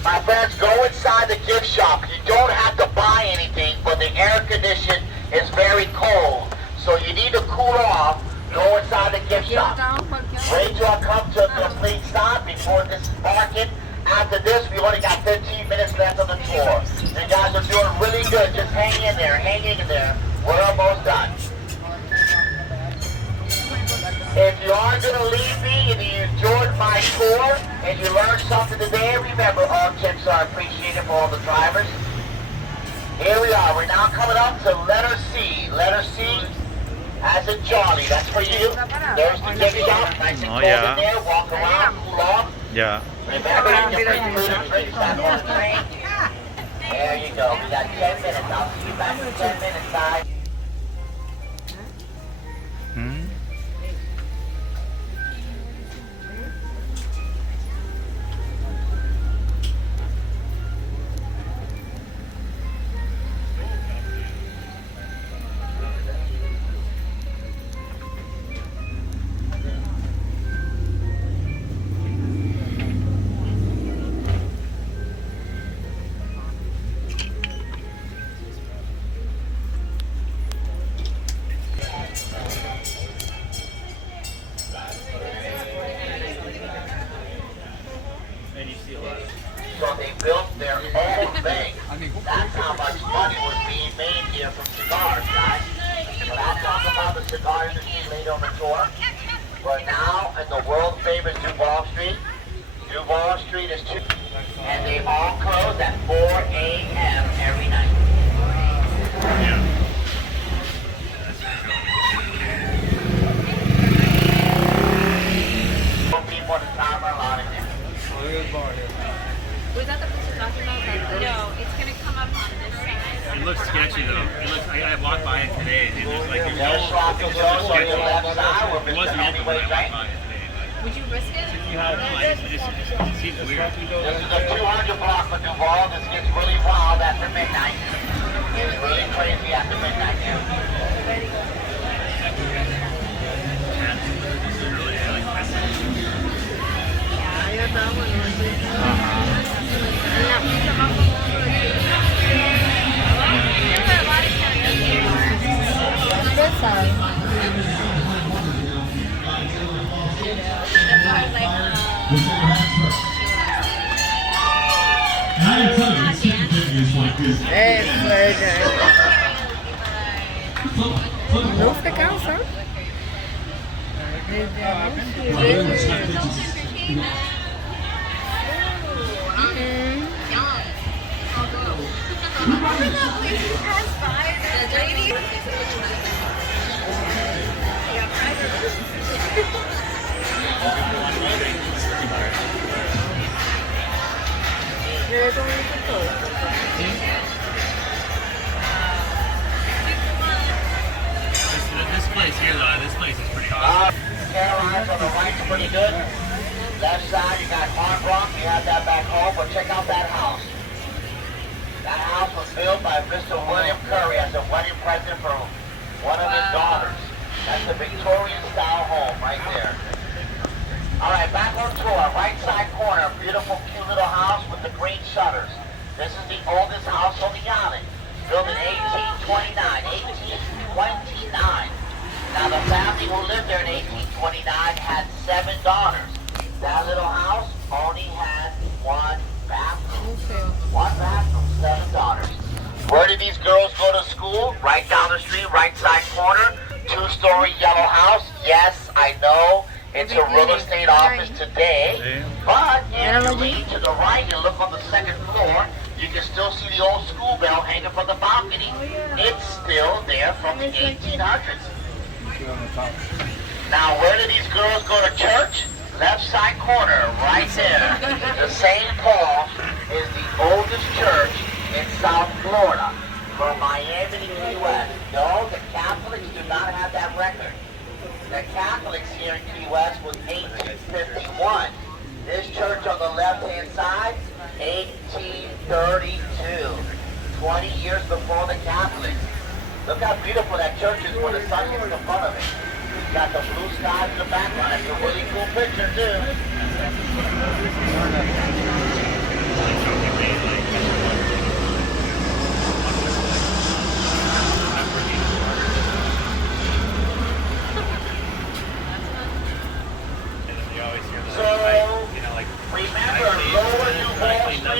My friends, go inside the gift shop. You don't have to buy anything, but the air condition is very cold. So you need to cool off. Go inside the gift shop. Wait till I come to a complete stop before disembarking. After this, we only got 15 minutes left on the tour. You guys are doing really good. Just hang in there. Hang in there. We're almost done. If you are going to leave me and you enjoyed my tour and you learned something today, remember all tips are appreciated for all the drivers. Here we are. We're now coming up to letter C. Letter C as in Johnny. That's for you. There's the gift shop. Nice and cold in there. Walk around, cool off. Ya. Remember, you can bring food and drinks back on the train. There you go. We got 10 minutes. I'll see you back in 10 minutes, guys. Hmm? So they built their own bank. That's how much money was being made here from cigars, guys. When I talk about the cigar industry later on the tour, we're now in the world famous Duval Street. Duval Street is 2, and they all close at 4 a.m. every night. People at the time are allowed in there. Was that the place you're talking about? No, it's gonna come up on this side. It looks sketchy though. It looks. I walked by it today, and it was like There's sloppy joes on your left side where it Mr. wasn't open when I Hemingway's walked right. by it today. Would you risk it? But, I don't know. It seems weird. This is the 200 block for Duval. This gets really wild after midnight. It's really crazy after midnight here. This side. Não fica cansado. This place here, though, this place is pretty awesome. Caroline's on the right's pretty good. Left side, you got Hard Rock. You have that back home, but check out that house. That house was built by Mr. William Curry as a wedding present for one of his daughters. That's a Victorian-style home right there. All right, back on tour. Right side corner, beautiful, cute little house with the green shutters. This is the oldest house on the island. Built in 1829. 1829. Now, the family who lived there in 1829 had 7 daughters. That little house only had 1 bathroom. 1 bathroom, 7 daughters. Where did these girls go to school? Right down the street, right side corner. 2-story yellow house. Yes, I know it's a real estate office today. But if you lean to the right and look on the 2nd floor, you can still see the old school bell hanging from the balcony. It's still there from the 1800s. Now, where do these girls go to church? Left side corner, right there. The St. Paul is the oldest church in South Florida. From Miami to Key West. No, the Catholics do not have that record. The Catholics here in Key West was 1851. This church on the left-hand side, 1832. 20 years before the Catholics. Look how beautiful that church is when the sun hits the front of it. It's got the blue skies in the background. It's a really cool picture, too.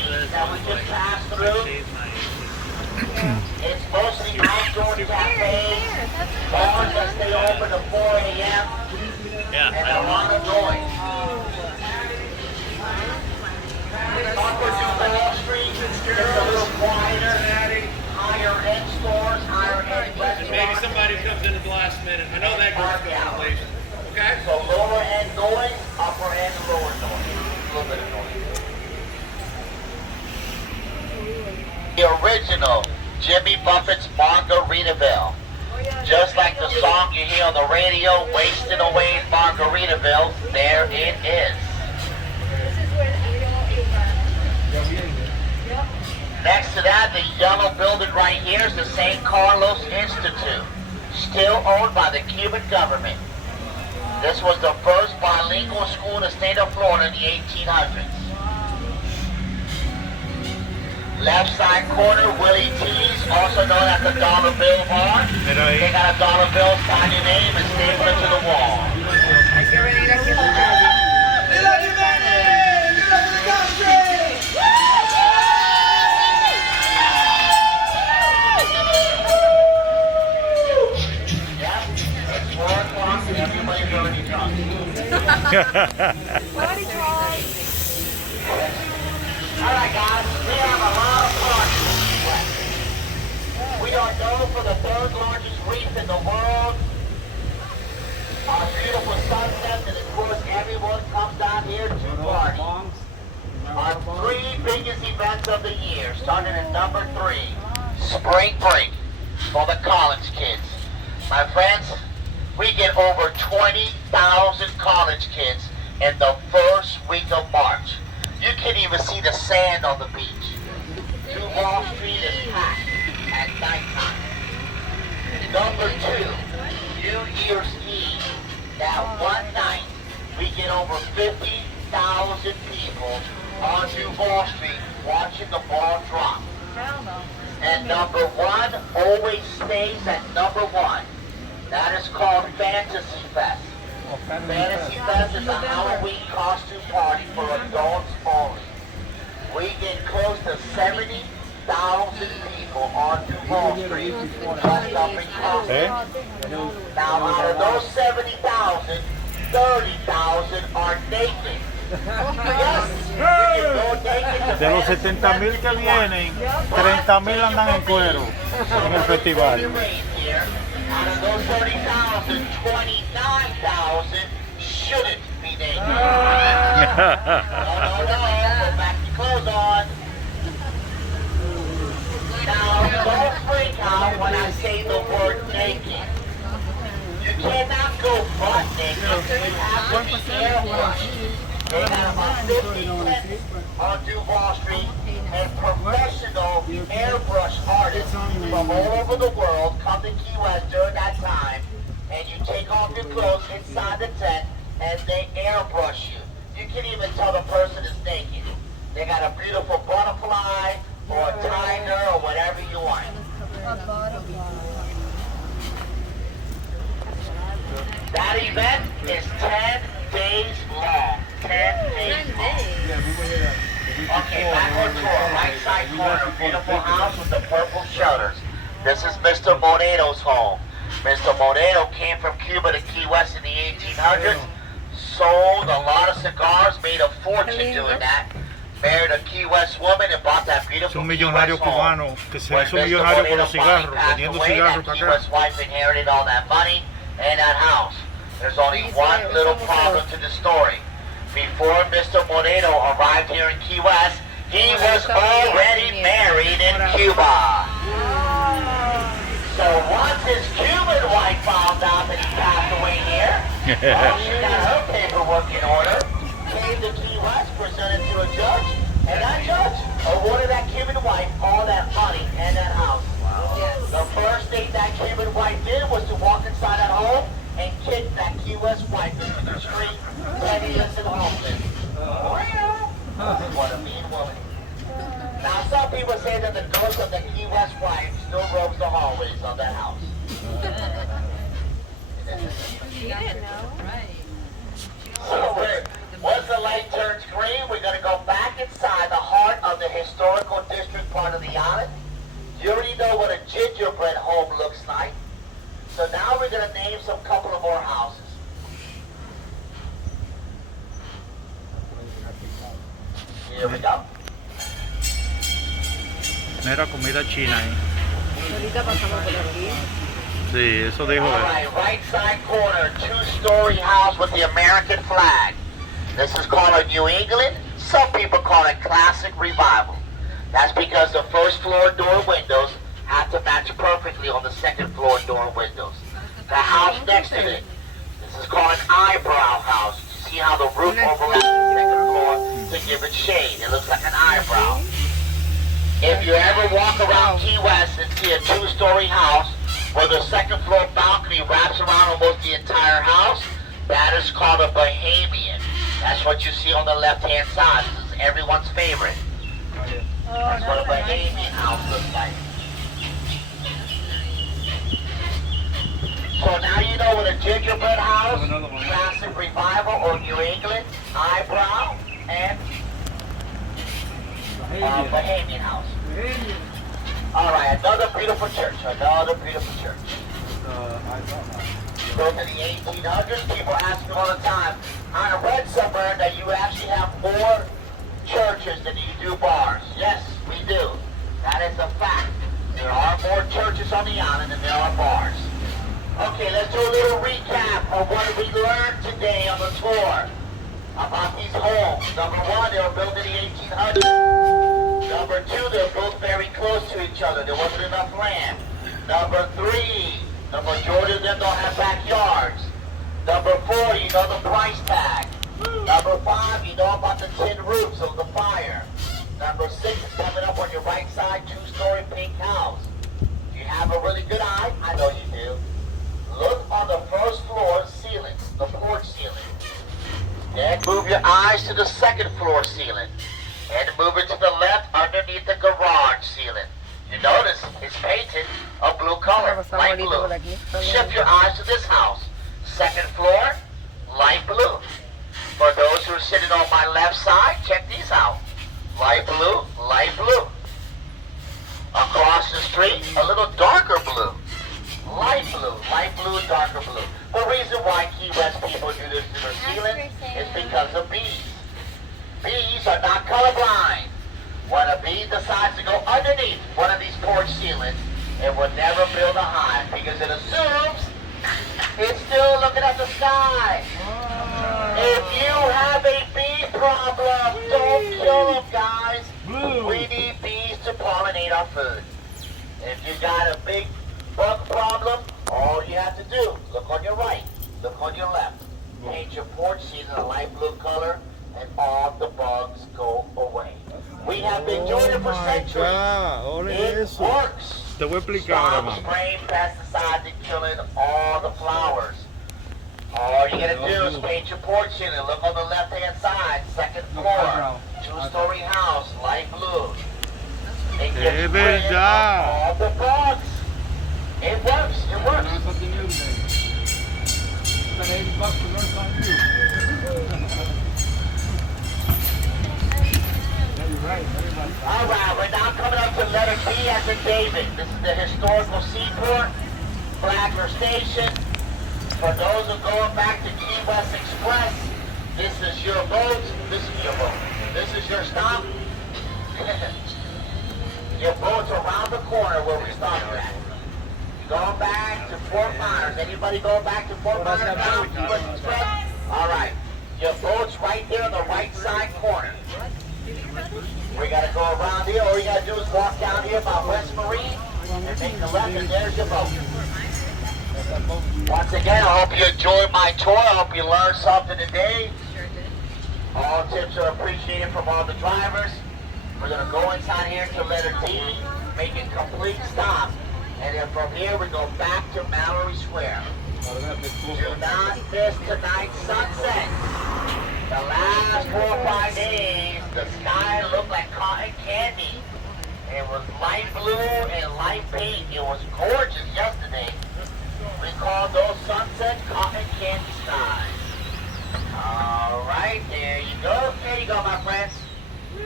street that we just passed through. It's mostly outdoor cafes, bars that stay open to 4 a.m. Yeah, and I a don't lot know. of noise. Upper Duval Street is a little quieter, higher end stores, higher end Maybe restaurants. somebody comes in at the last minute. I know that group's going places. Okay? So lower end noise, upper end lower noise. A little bit of noise. The original Jimmy Buffett's Margaritaville. Just like the song you hear on the radio, Wasting Away in Margaritaville, there it is. Next to that, the yellow building right here is the St. Carlos Institute, still owned by the Cuban government. This was the first bilingual school in the state of Florida in the 1800s. Left side corner, Willie T's, also known as the Dollar Bill Bar. They got a dollar bill, sign your name, and staple it to the wall. Yep, it's 4 o'clock and everybody's already drunk. Alright guys, we have a lot of parties in Key West. We are known for the 3rd largest reef in the world. Our beautiful sunsets, and of course everyone comes down here to party. Our 3 biggest events of the year, starting at number 3, spring break for the college kids. My friends, we get over 20,000 college kids in the first week of March. You can even see the sand on the beach. Duval Street is packed at nighttime. Number 2, New Year's Eve. That one night, we get over 50,000 people on Duval Street watching the ball drop. And number 1 always stays at number 1. That is called Fantasy Fest. Fantasy Fest is a Halloween costume party for adults only. We get close to 70,000 people on Duval Street dressed up in costumes. Now, out of those 70,000, 30,000 are naked. Yes, you can go naked to De los Fantasy 70,000 Fest que if you vienen, want. 30,000 andan en cuero en el festival. Out of those 30,000, 29,000 shouldn't be naked. No, put back your clothes on. Now, don't freak out when I say the word naked. You cannot go butt naked. You have to be airbrushed. They got about 50 tents on Duval Street, and professional airbrush artists from all over the world come to Key West during that time, and you take off your clothes inside the tent, and they airbrush you. You can even tell the person is naked. They got a beautiful butterfly, or a tiger, or whatever you want. That event is 10 days long. 10 days long. Okay, backward tour, right side corner, beautiful house with the purple shutters. This is Mr. Moreno's home. Mr. Moreno came from Cuba to Key West in the 1800s, sold a lot of cigars, made a fortune doing that, married a Key West woman and bought that Es beautiful un Key millonario West home. cubano que se When hizo Mr. millonario con Moreno los cigarros, finally passed vendiendo away, cigarros that Key para acá. West wife inherited all that money and that house. There's only one little problem to the story. Before Mr. Moreno arrived here in Key West, he was already married in Cuba. So once his Cuban wife found out that he passed away here, she got her paperwork in order, came to Key West, presented to a judge, and that judge awarded that Cuban wife all that money and that house. The first thing that Cuban wife did was to walk inside that home and kick that Key West wife into the street, penniless and homeless. What a mean woman. Now some people say that the ghost of the Key West wife still roams the hallways of that house. She didn't know. So once the light turns green, we're going to go back inside the heart of the historical district part of the island. You already know what a gingerbread home looks like. So now we're going to name some couple of more houses. Here we go. Mira, comida china ahí. Ahorita pasamos por aquí. Sí, eso dijo All él. right, right side corner, two-story house with the American flag. This is called a New England. Some people call it classic revival. That's because the first floor door windows have to match perfectly on the second floor door windows. The house next to it, this is called an eyebrow house. You see how the roof overlaps the second floor to give it shade. It looks like an eyebrow. If you ever walk around Key West and see a two-story house where the second floor balcony wraps around almost the entire house, that is called a Bahamian. That's what you see on the left-hand side. This is everyone's favorite. That's what a Bahamian house looks like. So now you know what a gingerbread house, classic revival, or New England, eyebrow, and Bahamian house. All right, another beautiful church. Another beautiful church. Built in the 1800s. People ask me all the time. I read somewhere that you actually have more churches than you do bars. Yes, we do. That is a fact. There are more churches on the island than there are bars. Okay, let's do a little recap of what we learned today on the tour about these homes. Number one, they were built in the 1800s. Number two, they're both very close to each other. There wasn't enough land. Number three, the majority of them don't have backyards. Number four, you know the price tag. Number five, you know about the tin roofs of the fire. Number six is coming up on your right side, two-story pink house. Do you have a really good eye? I know you do. Look on the first floor ceiling, the porch ceiling. Then move your eyes to the second floor ceiling. And move it to the left underneath the garage ceiling. You notice it's painted a blue color, light blue. Shift your eyes to this house. Second floor, light blue. For those who are sitting on my left side, check these out. Light blue, light blue. Across the street, a little darker blue. Light blue, darker blue. The reason why Key West people do this to their ceiling is because of bees. Bees are not colorblind. When a bee decides to go underneath one of these porch ceilings, it will never build a hive because it assumes it's still looking at the sky. If you have a bee problem, don't kill them, guys. We need bees to pollinate our food. If you got a big bug problem, all you have to do, look on your right, look on your left. Paint your porch ceiling a light blue color, and all the bugs go away. We have been doing it for centuries. It works. Te voy a explicar, Stop hermano. spraying pesticides and killing all the flowers. All you gotta do is paint your porch ceiling. Look on the left-hand side, second floor, two-story house, light blue. It gets rid of all the bugs. It works. It works. All right, we're now coming up to letter D as in David. This is the historical seaport, Flagler Station. For those who are going back to Key West Express, this is your boat. This is your boat. This is your stop. Your boat's around the corner where we stopped at. Going back to Fort Myers. Anybody going back to Fort Myers now? Key West Express? All right. Your boat's right there on the right side corner. We got to go around here. All you got to do is walk down here by West Marine and make the left, and there's your boat. Once again, I hope you enjoyed my tour. I hope you learned something today. All tips are appreciated from all the drivers. We're going to go inside here to letter D, make a complete stop. And then from here, we go back to Mallory Square. Do not miss tonight's sunset. The last 4 or 5 days, the sky looked like cotton candy. It was light blue and light pink. It was gorgeous yesterday. We call those sunsets cotton candy skies. All right, there you go. There you go, my friends.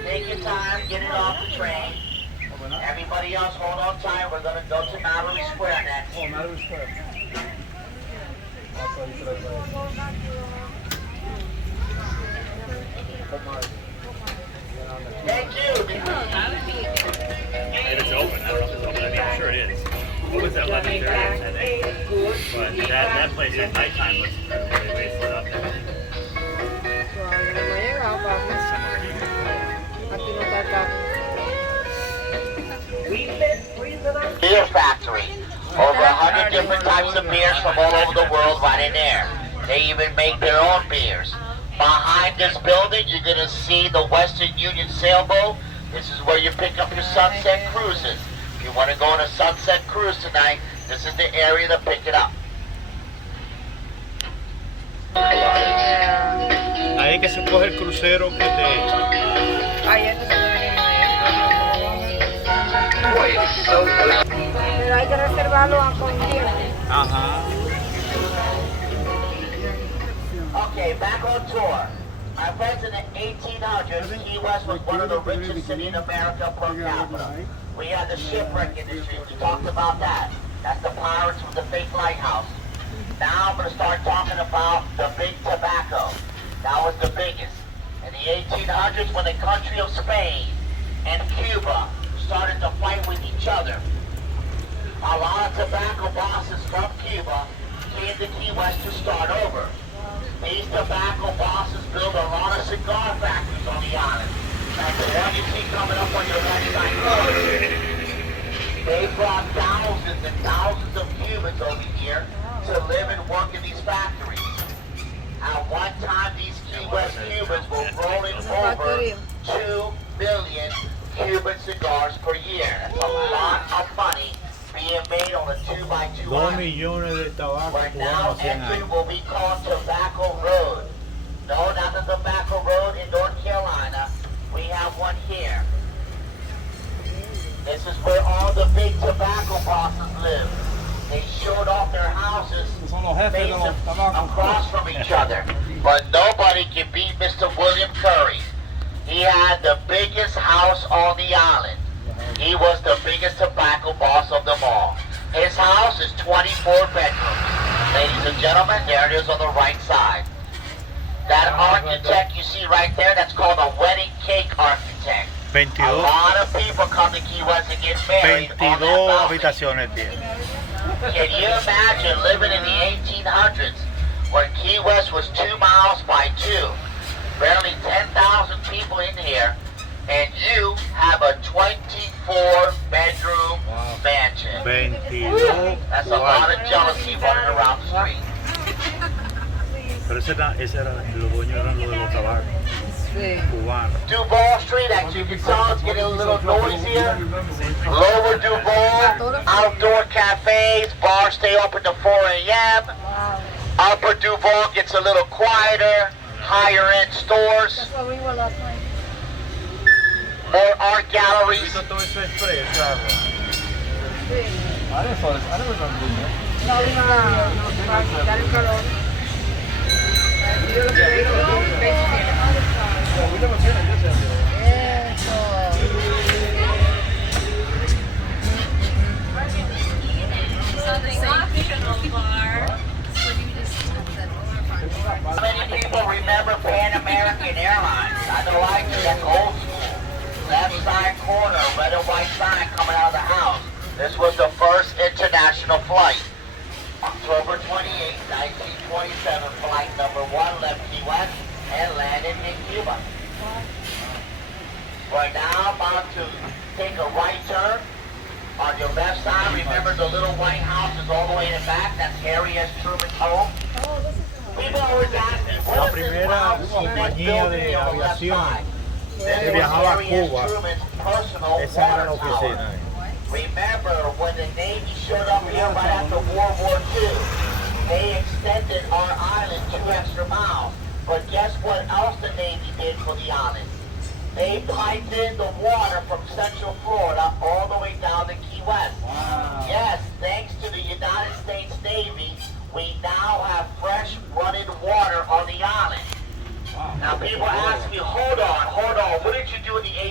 Take your time, get it off the train. Everybody else, hold on tight. We're going to go to Mallory Square next. Oh, Mallory Square. Thank you. And it's open. I don't know if it's open. I mean, I'm sure it is. What was that, 11:30, I think? But that place at nighttime was really lit up there. Todavía no hemos llegado, papi. Aquí no está acá. Beer factory. Over 100 different types of beers from all over the world right in there. They even make their own beers. Behind this building, you're going to see the Western Union sailboat. This is where you pick up your sunset cruises. If you want to go on a sunset cruise tonight, this is the area to pick it up. Ahí que se coge el crucero que te... Ayer no se Pero hay que reservarlo con tiempo. Ajá. Okay, back on tour. My friends, in the 1800s, Key West was one of the richest cities in America per capita. We had the shipwreck industry. We talked about that. That's the pirates with the fake lighthouse. Now I'm going to start talking about the big tobacco. That was the biggest. In the 1800s, when the country of Spain and Cuba started to fight with each other, a lot of tobacco bosses from Cuba came to Key West to start over. These tobacco bosses built a lot of cigar factories on the island. Like the one you see coming up on your left side corner. They brought thousands and thousands of Cubans over here to live and work in these factories. At one time, these Key West Cubans were rolling over 2 million Cuban cigars per year. That's a lot of money being made on a 2x2 2 island. millones de tabaco Where now cubanos 100 entry años. will be called Tobacco Road. No, not the Tobacco Road in North Carolina. We have one here. This is where all the big tobacco bosses live. They showed off their houses facing across from each other. But nobody can beat Mr. William Curry. He had the biggest house on the island. He was the biggest tobacco boss of them all. His house is 24 bedrooms. Ladies and gentlemen, there it is on the right side. That architect you see right there, that's called a wedding cake architect. 22, A lot of people come to Key West and get married on 22 that balcony. habitaciones tiene. Can you imagine living in the 1800s when Key West was 2 miles by 2? Barely 10,000 people in here, and you have a 24-bedroom mansion. 22 That's a lot of jealousy running around the street. Pero ese era, los dueños eran los de los tabacos Sí. cubanos. Duval Street, as you can tell, it's getting a little noisier. Lower Duval, outdoor cafes, bars stay open to 4 a.m. Upper Duval gets a little quieter, higher end stores, That's where we were last night. more art galleries. Todo eso es fresa. Sí. No, para quitar el calor. How many people remember Pan American Airlines? I know I do. That's old school. Left side corner, red and white sign coming out of the house. This was the first international flight. October 28, 1927, flight number 1 left Key West and landed in Cuba. We're now about to take a right turn. On your left side, remember the little white house is all the way in the back. That's Harry S. Truman's home. People always ask me, La what is this primera house compañía building de on the left aviación side? que This was viajaba a Harry S. Cuba, Truman's personal esa era la water tower. oficina. Remember when the Navy showed up here right after World War II, they extended our island 2 extra miles. But guess what else the Navy did for the island? They piped in the water from Central Florida all the way down to Key West. Wow. Yes, thanks to the United States Navy, we now have fresh running water on the island. Wow. Now people ask me, hold on, what did you do in the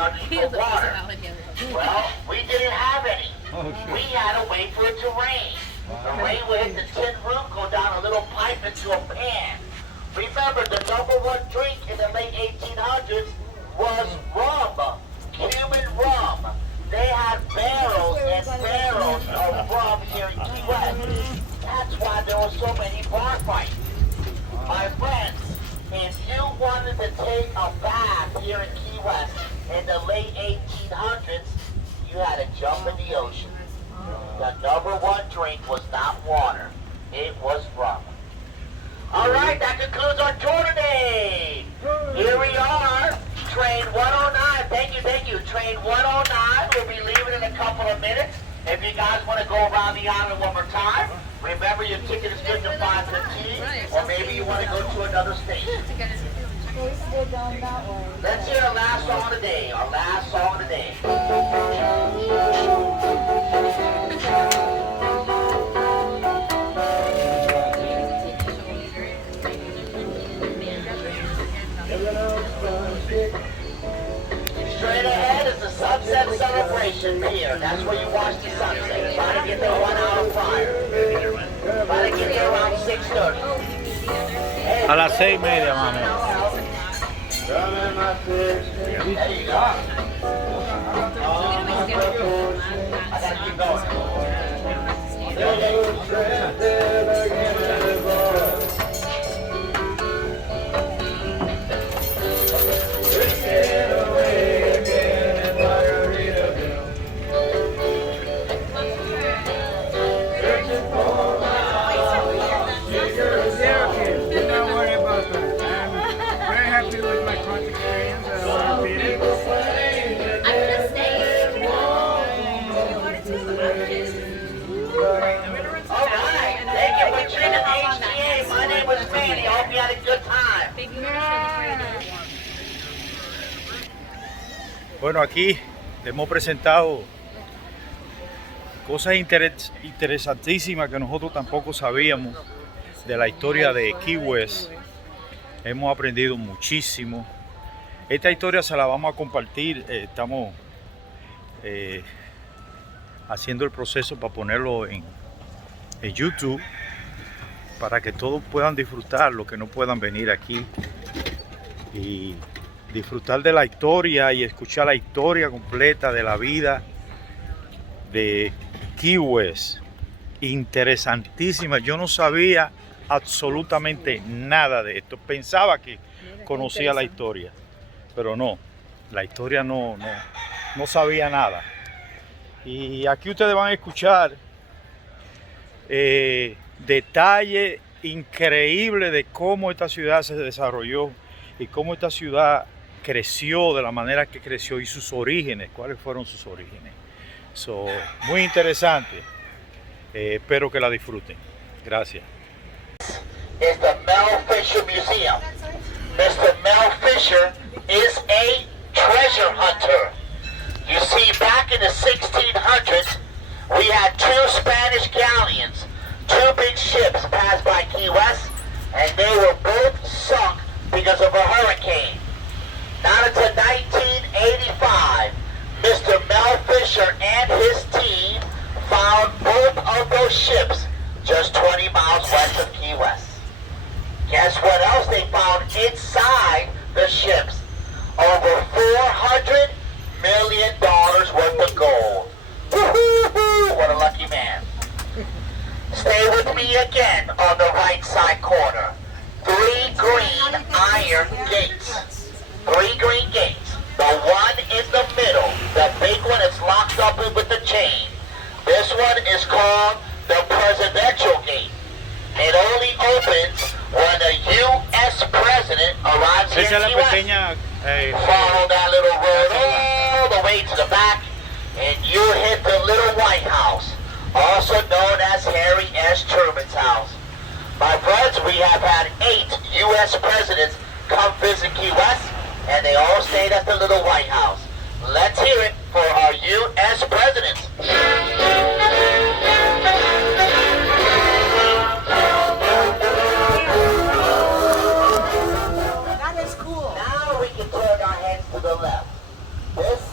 for water. Well, we didn't have any. We had to wait for it to rain. The rain would hit the tin roof, go down a little pipe into a pan. Remember, the number one drink in the late 1800s was rum, Cuban rum. They had barrels and barrels of rum here in Key West. That's why there were so many bar fights. My friends, if you wanted to take a bath here in Key West in the late 1800s, you had to jump in the ocean. The number one drink was not water, it was rum. All right, that concludes our tour today. Here we are, train 109. Thank you. Train 109 will be leaving in a couple of minutes. If you guys want to go around the island one more time, remember your ticket is good to 5:15, or maybe you want to go to another station. Let's hear our last song of the day. Our last song of the day. Straight ahead is the Sunset Celebration Pier. That's where you watch the sunset. Try to get there 1 hour prior. Try to get there around 6:30. A las 6:30, más o menos. There you go. I gotta keep going. Bueno, aquí hemos presentado cosas interesantísimas que nosotros tampoco sabíamos de la historia de Key West. Hemos aprendido muchísimo. Esta historia se la vamos a compartir. Estamos haciendo el proceso para ponerlo en YouTube, para que todos puedan disfrutar, los que no puedan venir aquí, y disfrutar de la historia y escuchar la historia completa de la vida de Key West. Interesantísima. Yo no sabía absolutamente nada de esto. Pensaba que conocía la historia, pero no, la historia no sabía nada. Y aquí ustedes van a escuchar detalles increíbles de cómo esta ciudad se desarrolló y cómo esta ciudad creció de la manera que creció y sus orígenes, cuáles fueron sus orígenes. Muy interesante. Espero que la disfruten. Gracias. Is the Mel Fisher Museum. Mr. Mel Fisher is a treasure hunter. You see, back in the 1600s, we had 2 Spanish galleons, 2 big ships passed by Key West, and they were both sunk because of a hurricane. Not until 1985, Mr. Mel Fisher and his team found both of those ships just 20 miles west of Key West. Guess what else they found inside the ships? Over $400 million worth of gold. Woo-hoo-hoo! What a lucky man. Stay with me again on the right side corner. 3 green iron gates. 3 green gates. The one in the middle, the big one is locked up with the chain. This one is called the Presidential Gate. It only opens when a U.S. president arrives here in Key West. Follow that little road all the way to the back, and you hit the little White House, also known as Harry S. Truman's house. My friends, we have had 8 U.S. presidents come visit Key West, and they all stayed at the little White House. Let's hear it for our U.S. presidents. That is cool. Now we can turn our heads to the left. This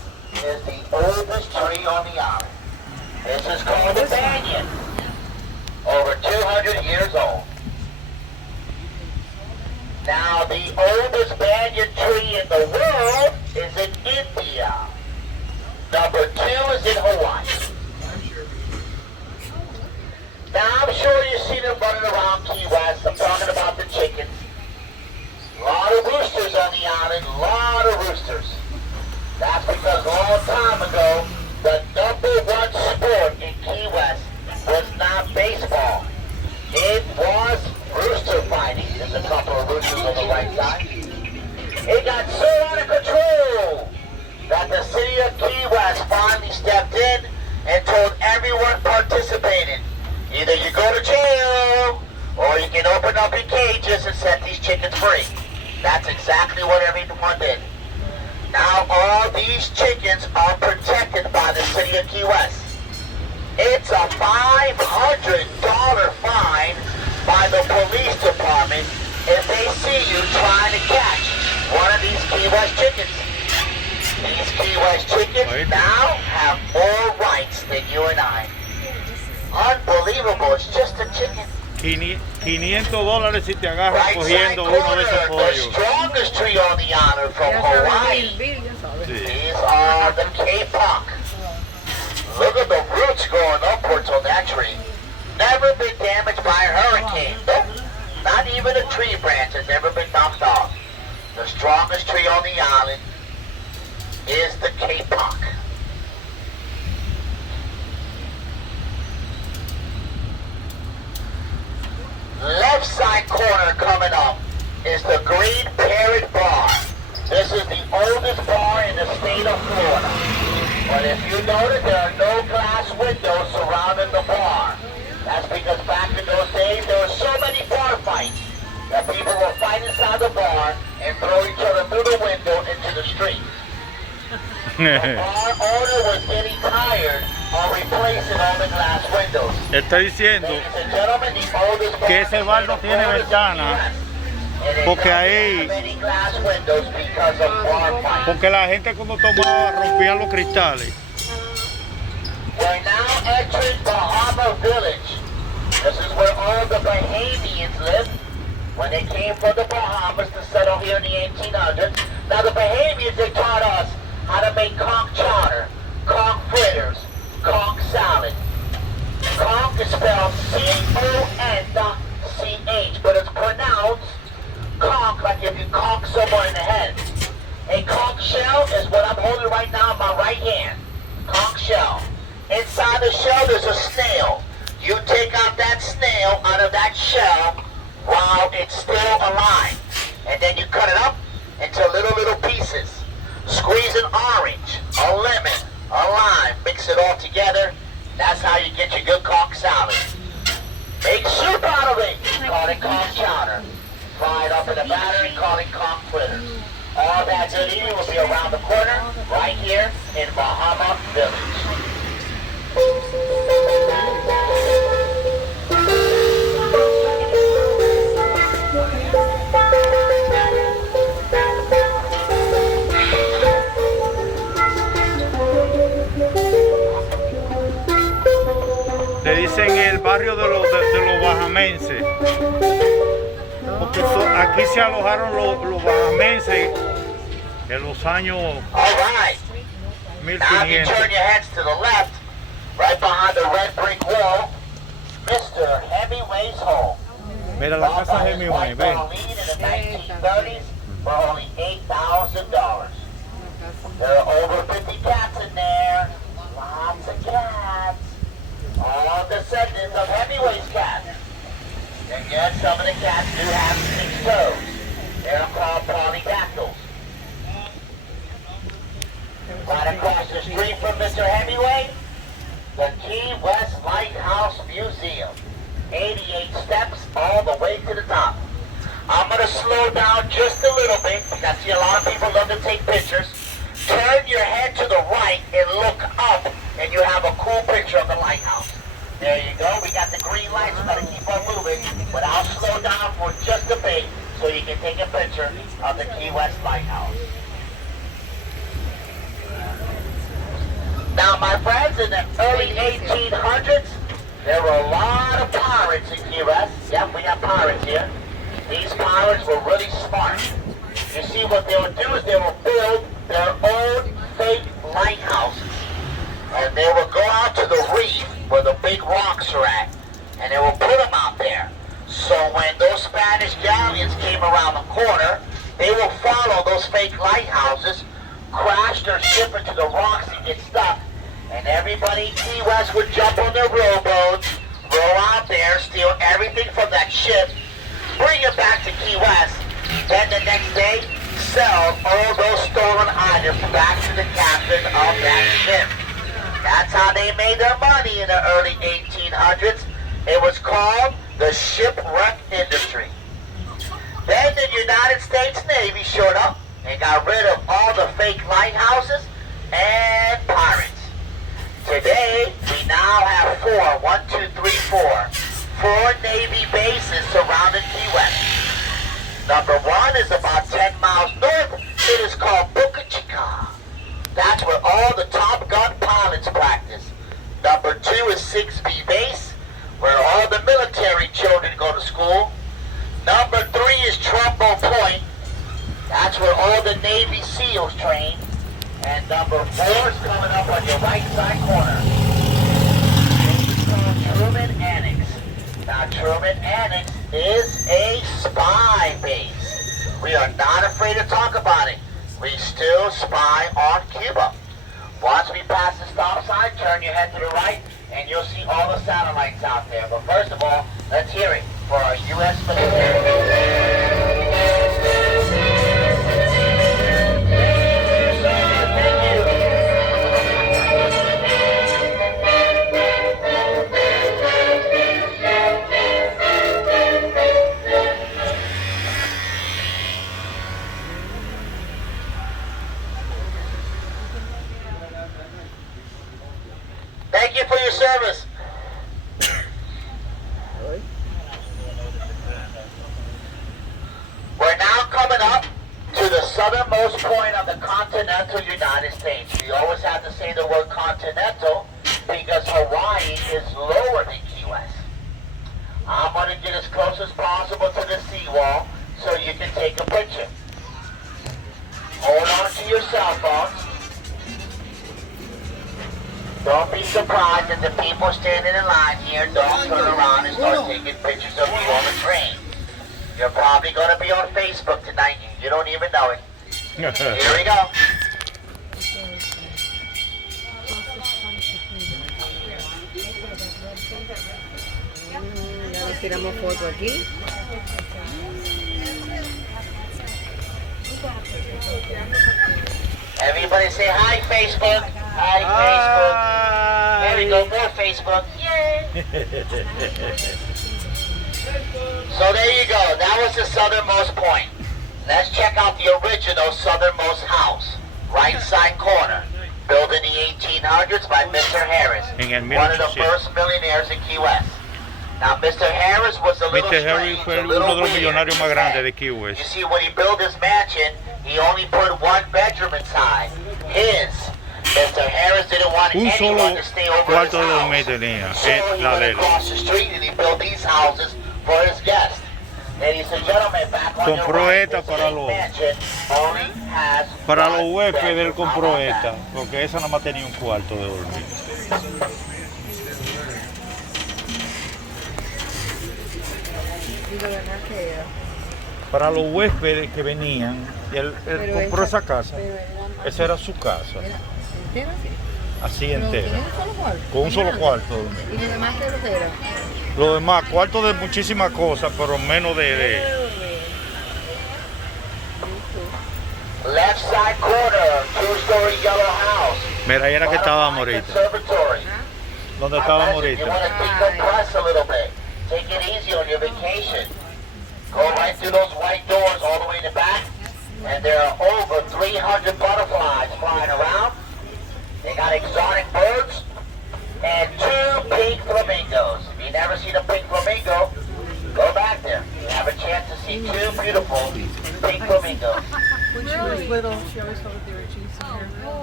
on the island. This is called the banyan. Over 200 years old. Now, the oldest banyan tree in the world is in India. Number 2 is in Hawaii. Now, I'm sure you've seen them running around Key West. I'm talking about the chickens. A lot of roosters on the island, a lot of roosters. That's because a long time ago, the #1 sport in Key West was not baseball. It was rooster fighting. There's a couple of roosters on the right side. It got so out of control that the city of Key West finally stepped in and told everyone participating, either you go to jail or you can open up your cages and set these chickens free. That's exactly what everyone did. Now all these chickens are protected by the city of Key West. It's a $500 fine by the police department if they see you trying to catch one of these Key West chickens. These Key West chickens now have more rights than you and I. Unbelievable, it's just a chicken. $500 si te agarras Right cogiendo side uno de esos corner, the pollos. strongest tree on the island from Ya saben, Hawaii. Bill, ya saben. Sí. These are the kapok. Look at the roots going upwards on that tree. Never been damaged by a hurricane. Nope. Not even a tree branch has ever been knocked off. The strongest tree on the island is the kapok. Left side corner coming up is the Green Parrot Bar. This is the oldest bar in the state of Florida. But if you notice, there are no glass windows surrounding the bar. That's because back in those days, there were so many bar fights that people will fight inside the bar and throw each other through the window into the street. The bar owner was getting tired of replacing all the glass windows. Está diciendo Ladies and gentlemen, the oldest bar que ese bar no tiene in the ventana, US. porque ahí- Many glass windows because of bar fights. porque la gente cuando tomaba rompían los cristales. We're now entering Bahama Village. This is where all the Bahamians lived when they came from the Bahamas to settle here in the 1800s. Now the Bahamians, they taught us how to make conch chowder, conch fritters, conch salad. Conch is spelled C-O-N.C-H, but it's pronounced conch like if you conch someone in the head. A conch shell is what I'm holding right now in my right hand. Conch shell. Inside the shell there's a snail. You take out that snail out of that shell while it's still alive. And then you cut it up into little pieces. Squeeze an orange, a lemon, a lime, mix it all together. That's how you get your good conch salad. Make soup out of it, call it conch chowder. Fry it up in a batter and call it conch fritters. All that good eating will be around the corner, right here in Bahama Village. Le dicen el barrio de los bajamenses, porque aquí se alojaron los bajamenses en los años All right. Now if you 1500. turn your heads to the left, right behind the red brick wall, Mr. Hemingway's home. Mira la Bought casa by de his mi wife ven. Darlene in the 1930s for only $8,000. There are over 50 cats in there. Lots of cats. All descendants of Hemingway's cats. And yet some of the cats do have 6 toes. They're called polydactyls. Right across the street from Mr. Hemingway, the Key West Lighthouse Museum. 88 steps all the way to the top. I'm going to slow down just a little bit because I see a lot of people love to take pictures. Turn your head to the right and look up and you have a cool picture of the lighthouse. There you go. We got the green lights. We're going to keep on moving, but I'll slow down for just a bit so you can take a picture of the Key West Lighthouse. Now, my friends, West in the early 1800s, there were a lot of pirates in Key West. Yep, we have pirates here. These pirates were really smart. You see, what they would do is they would build their own fake lighthouses. And they would go out to the reef where the big rocks are at, and they would put them out there. So when those Spanish galleons came around the corner, they would follow those fake lighthouses, crash their ship into the rocks and get stuck. And everybody in Key West would jump on their rowboats, row out there, steal everything from that ship, bring it back to Key West. Then the next day, sell all those stolen items back to the captain of that ship. That's how they made their money in the early 1800s. It was called the shipwreck industry. Then the United States Navy showed up and got rid of all the fake lighthouses and pirates. Today, we now have four Navy bases surrounding Key West. Number one is about 10 miles north. It is called Boca Chica. That's where all the Top Gun pilots practice. Number two is 6B Base, where all the military children go to school. Number three is Trumbo Point. That's where all the Navy SEALs train. And number four is coming up on your right side corner. It's called Truman Annex. Now Truman Annex is a spy base. We are not afraid to talk about it. We still spy on Cuba. Once we pass the stop sign, turn your head to the right, and you'll see all the satellites out there. But first of all, let's hear it for our U.S. military. Thank you for your service. We're now coming up to the southernmost point of the continental United States. We always have to say the word continental because Hawaii is lower than Key West. I'm going to get as close as possible to the seawall so you can take a picture. Hold on to your cell phones. Don't be surprised if the people standing in line here don't turn around and start taking pictures of you on the train. You're probably going to be on Facebook tonight. You don't even know it. Here we go. Ya les tiramos foto aquí. Everybody say hi, Facebook. Hi, Facebook. There we go, more Facebook. Yay! So there you go. That was the southernmost point. Let's check out the original southernmost house. Right side corner. Built in the 1800s by Mr. Harris. One of the first millionaires in Key West. Now, Mr. Harris was a little Mr. Harris fue uno de los millonarios más grandes de Key West. You see, when he built his mansion, he only put one bedroom inside. His. Mr. Harris didn't want anyone to stay over his house. Tenía, So he went across the street and he built these houses for his guests. Ladies and gentlemen, back on your Compró right, esta this para mansion only has Para los one huéspedes él bedroom. compró How about esta, that? porque esa nada más tenía un cuarto de dormir. Y de verdad que Para los huéspedes que venían, él pero compró esa casa. pero eran- Esa era su casa, era entera, sí. así Pero entera, tenía un solo cuarto. con un solo Grande. cuarto. dormir. Y lo demás que lo que era. Lo demás, cuarto de muchísimas cosas, pero menos de Left side corner, two-story yellow house. Mira, ahí era que estábamos ahorita. Conservatory. ¿Dónde estábamos You ahorita? want to decompress a little bit. Take it easy on your vacation. Go right through those white doors all the way in the back. And there are over 300 butterflies flying around. They got exotic birds and 2 pink flamingos. If you've never seen a pink flamingo, go back there. You have a chance to see 2 beautiful pink flamingos. When she was little, she always thought that they were chasing her.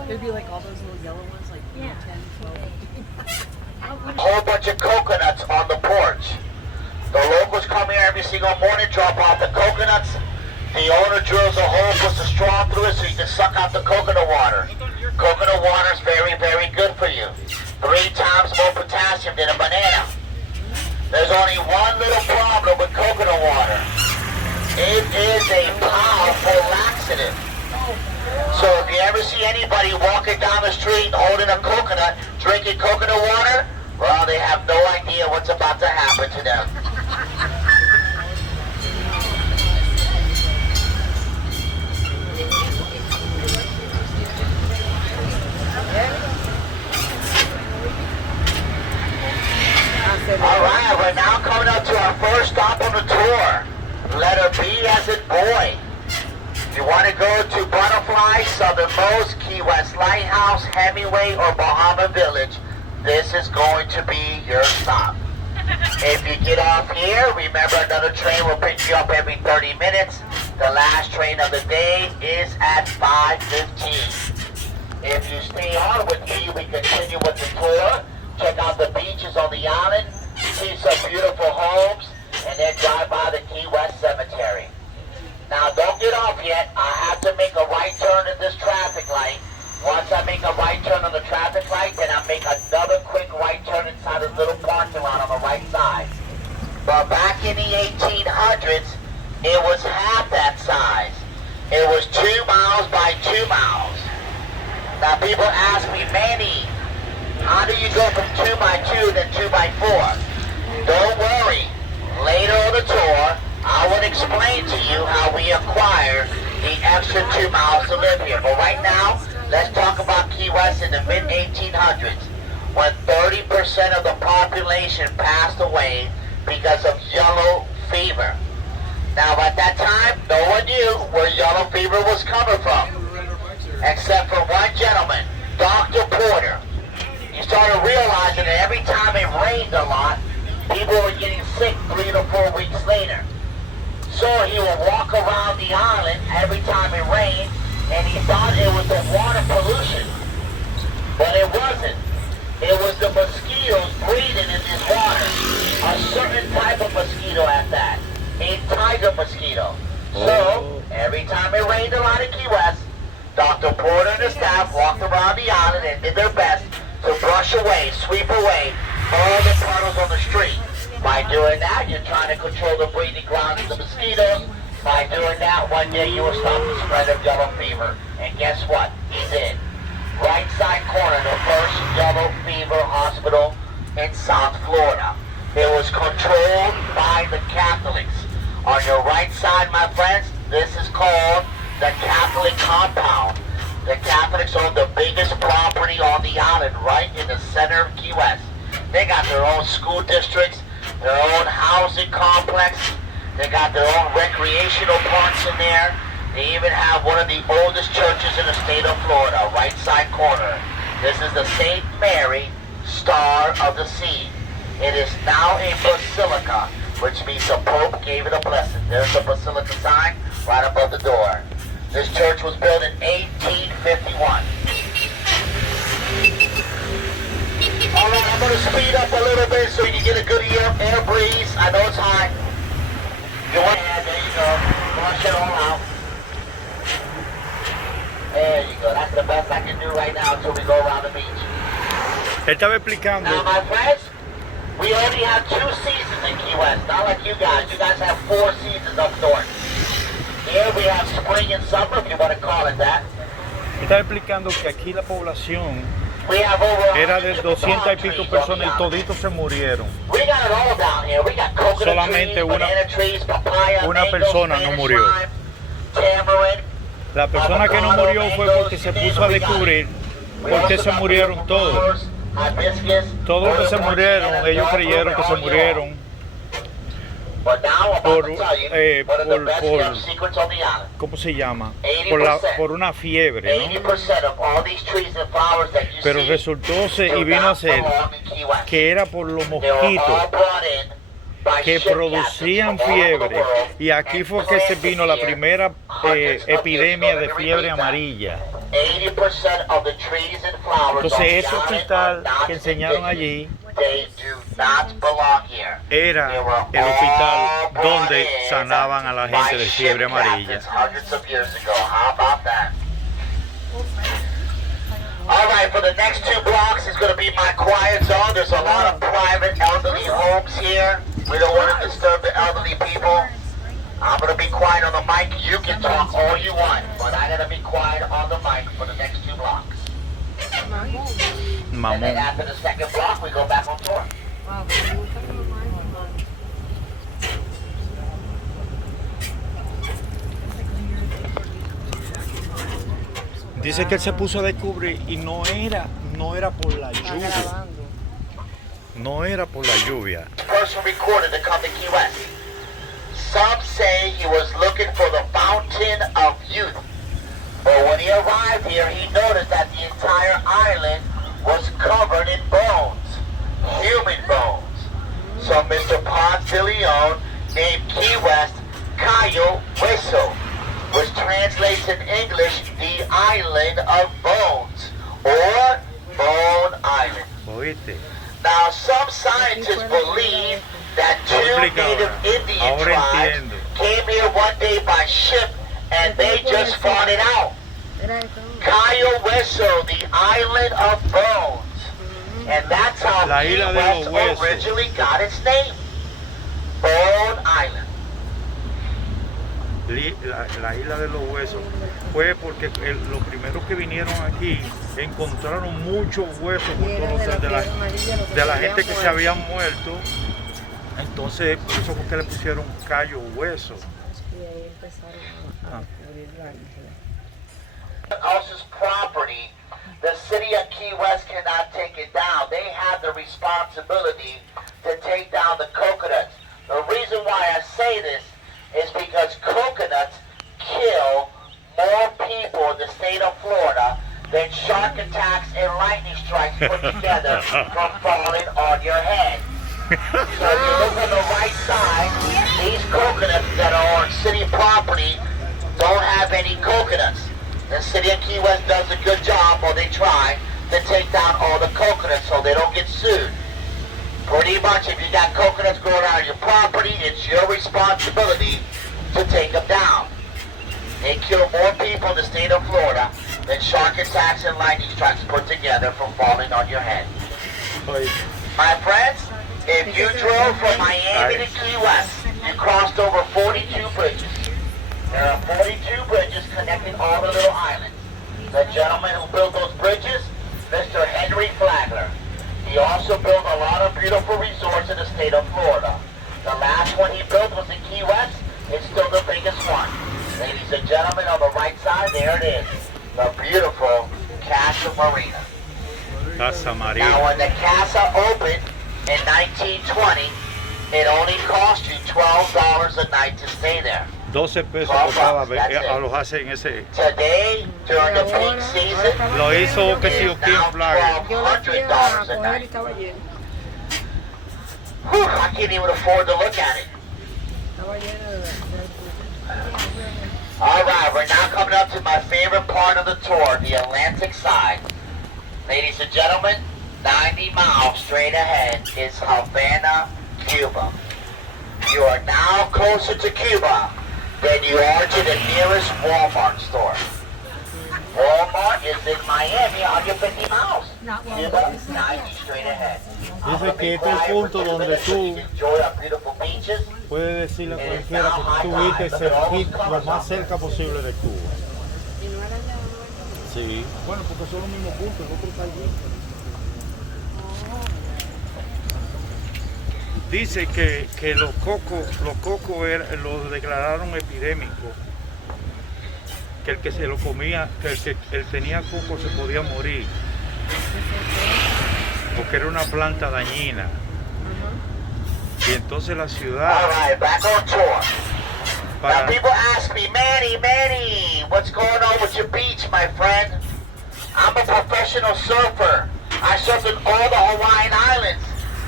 There'd be like all those little yellow ones, like 10, 12, 15. A whole bunch of coconuts on the porch. The locals come here every single morning, drop off the coconuts. The owner drills a hole, puts a straw through it so you can suck out the coconut water. Coconut water is very, very good for you. 3 times more potassium than a banana. There's only one little problem with coconut water. It is a powerful laxative. So if you ever see anybody walking down the street holding a coconut, drinking coconut water, well, they have no idea what's about to happen to them. All right, we're now coming up to our first stop on the tour. Letter B as in boy. If you want to go to Butterfly, Southernmost, Key West Lighthouse, Hemingway, or Bahama Village, this is going to be your stop. If you get off here, remember another train will pick you up every 30 minutes. The last train of the day is at 5:15. If you stay on with me, we continue with the tour. Check out the beaches on the island, see some beautiful homes, and then drive by the Key West Cemetery. Now, don't get off yet. I have to make a right turn at this traffic light. Once I make a right turn on the traffic light, then I'll make another quick right turn inside this little parking lot on the right side. But back in the 1800s, it was half that size. It was 2 miles by 2 miles. Now, people ask me, Manny, how do you go from 2 by 2 to 2 by 4? Don't worry. Later on the tour, I will explain to you how we acquire the extra 2 miles to live here. But right now, let's talk about Key West in the mid-1800s, when 30% of the population passed away because of yellow fever. Now, at that time, no one knew where yellow fever was coming from, except for one gentleman, Dr. Porter. He started realizing that every time it rained a lot, people were getting sick 3 to 4 weeks later. So he would walk around the island every time it rained, and he thought it was the water pollution. But it wasn't. It was the mosquitoes breeding in this water. A certain type of mosquito at that. A tiger mosquito. So, every time it rained a lot in Key West, Dr. Porter and the staff walked around the island and did their best to brush away, sweep away all the puddles on the street. By doing that, you're trying to control the breeding grounds of the mosquitoes. By doing that, one day you will stop the spread of yellow fever. And guess what? He did. Right side corner, the first yellow fever hospital in South Florida. It was controlled by the Catholics. On your right side, my friends, this is called the Catholic compound. The Catholics own the biggest property on the island, right in the center of Key West. They got their own school districts, their own housing complex. They got their own recreational parks in there. They even have one of the oldest churches in the state of Florida, right side corner. This is the St. Mary Star of the Sea. It is now a basilica, which means the Pope gave it a blessing. There's the basilica sign right above the door. This church was built in 1851. All right, I'm going to speed up a little bit so you can get a good air breeze. I know it's hot. There you go. Flush it all out. There you go. That's the best I can do right now until we go around the beach. Él estaba explicando. Now, my friends, we only have 2 seasons in Key West. Not like you guys. You guys have 4 seasons up north. Here we have spring and summer, if you want to call it that. Estaba explicando que aquí la población We have over era de 100 200 y palm pico trees personas y on the island. toditos se murieron. We got it all down here. We got coconut Solamente trees, banana trees, papaya, una mango, persona no Spanish murió. lime, tamarind. La persona que no murió fue porque se puso a descubrir por qué se murieron todos. Todos los que se murieron, ellos creyeron que se murieron ¿cómo se llama? Por una fiebre, ¿no? Pero resultó y vino a ser que era por los mosquitos que producían fiebre, y aquí fue que se vino la primera epidemia de fiebre amarilla. Entonces ese hospital que enseñaron allí era el hospital donde sanaban a la gente de fiebre amarilla. All right, for the next 2 blocks is going to be my quiet zone. There's a lot of private elderly homes here. We don't want to disturb the elderly people. I'm going to be quiet on the mic. You can talk all you want, but I got to be quiet on the mic for the next 2 blocks. And then after the second block, we go back on tour. Dice que él se puso a descubrir y no era por la lluvia. No era por la lluvia. Person recorded to come to Key West. Some say he was looking for the fountain of youth. But when he arrived here, he noticed that the entire island was covered in bones, human bones. So Mr. Ponce de Leon named Key West Cayo Hueso, which translates in English the island of bones, or Bone Island. ¿Oíste? Now, some scientists believe that 2 native Indian tribes came here one day by ship and they just fought it out. Cayo Hueso, the island of bones. And that's how Key West originally got its name. Bone Island. La isla de los huesos fue porque los primeros que vinieron aquí encontraron muchos huesos por todos los de la gente que se habían muerto. Entonces por eso fue que le pusieron Cayo Hueso. Else's property, the city of Key West cannot take it down. They have the responsibility to take down the coconuts. The reason why I say this is because coconuts kill more people in the state of Florida than shark attacks and lightning strikes put together from falling on your head. So if you look on the right side, these coconuts that are on city property don't have any coconuts. The city of Key West does a good job, or they try, to take down all the coconuts so they don't get sued. Pretty much, if you got coconuts growing on your property, it's your responsibility to take them down. They kill more people in the state of Florida than shark attacks and lightning strikes put together from falling on your head. My friends, if you drove from Miami to Key West, you crossed over 42 bridges. There are 42 bridges connecting all the little islands. The gentleman who built those bridges, Mr. Henry Flagler. He also built a lot of beautiful resorts in the state of Florida. The last one he built was in Key West. It's still the biggest one. Ladies and gentlemen, on the right side, there it is. The beautiful Casa Marina. Casa Marina. Now, when the Casa opened in 1920, it only cost you $12 a night to stay there. 12 pesos costaba alojarse en ese. Today, during the peak season, Lo hizo que si aquí en Flagler. $1,200 a night. Whew, I can't even afford to look at it. All right, we're now coming up to my favorite part of the tour, the Atlantic side. Ladies and gentlemen, 90 miles straight ahead is Havana, Cuba. You are now closer to Cuba than you are to the nearest Walmart store. Walmart is in Miami, 150 miles. Cuba, 90 straight ahead. Dice que este es el punto donde tú puedes decirle a cualquiera que tú estuviste lo más cerca posible de Cuba. Sí. Bueno, porque son los mismos puntos, el otro está allí. Dice que los cocos los declararon epidémicos, que el que se lo comía, que el tenía coco se podía morir, porque era una planta dañina. Y entonces la ciudad... All right, back on tour. Now people ask me, Manny, what's going on with your beach, my friend? I'm a professional surfer. I surfed in all the Hawaiian Islands.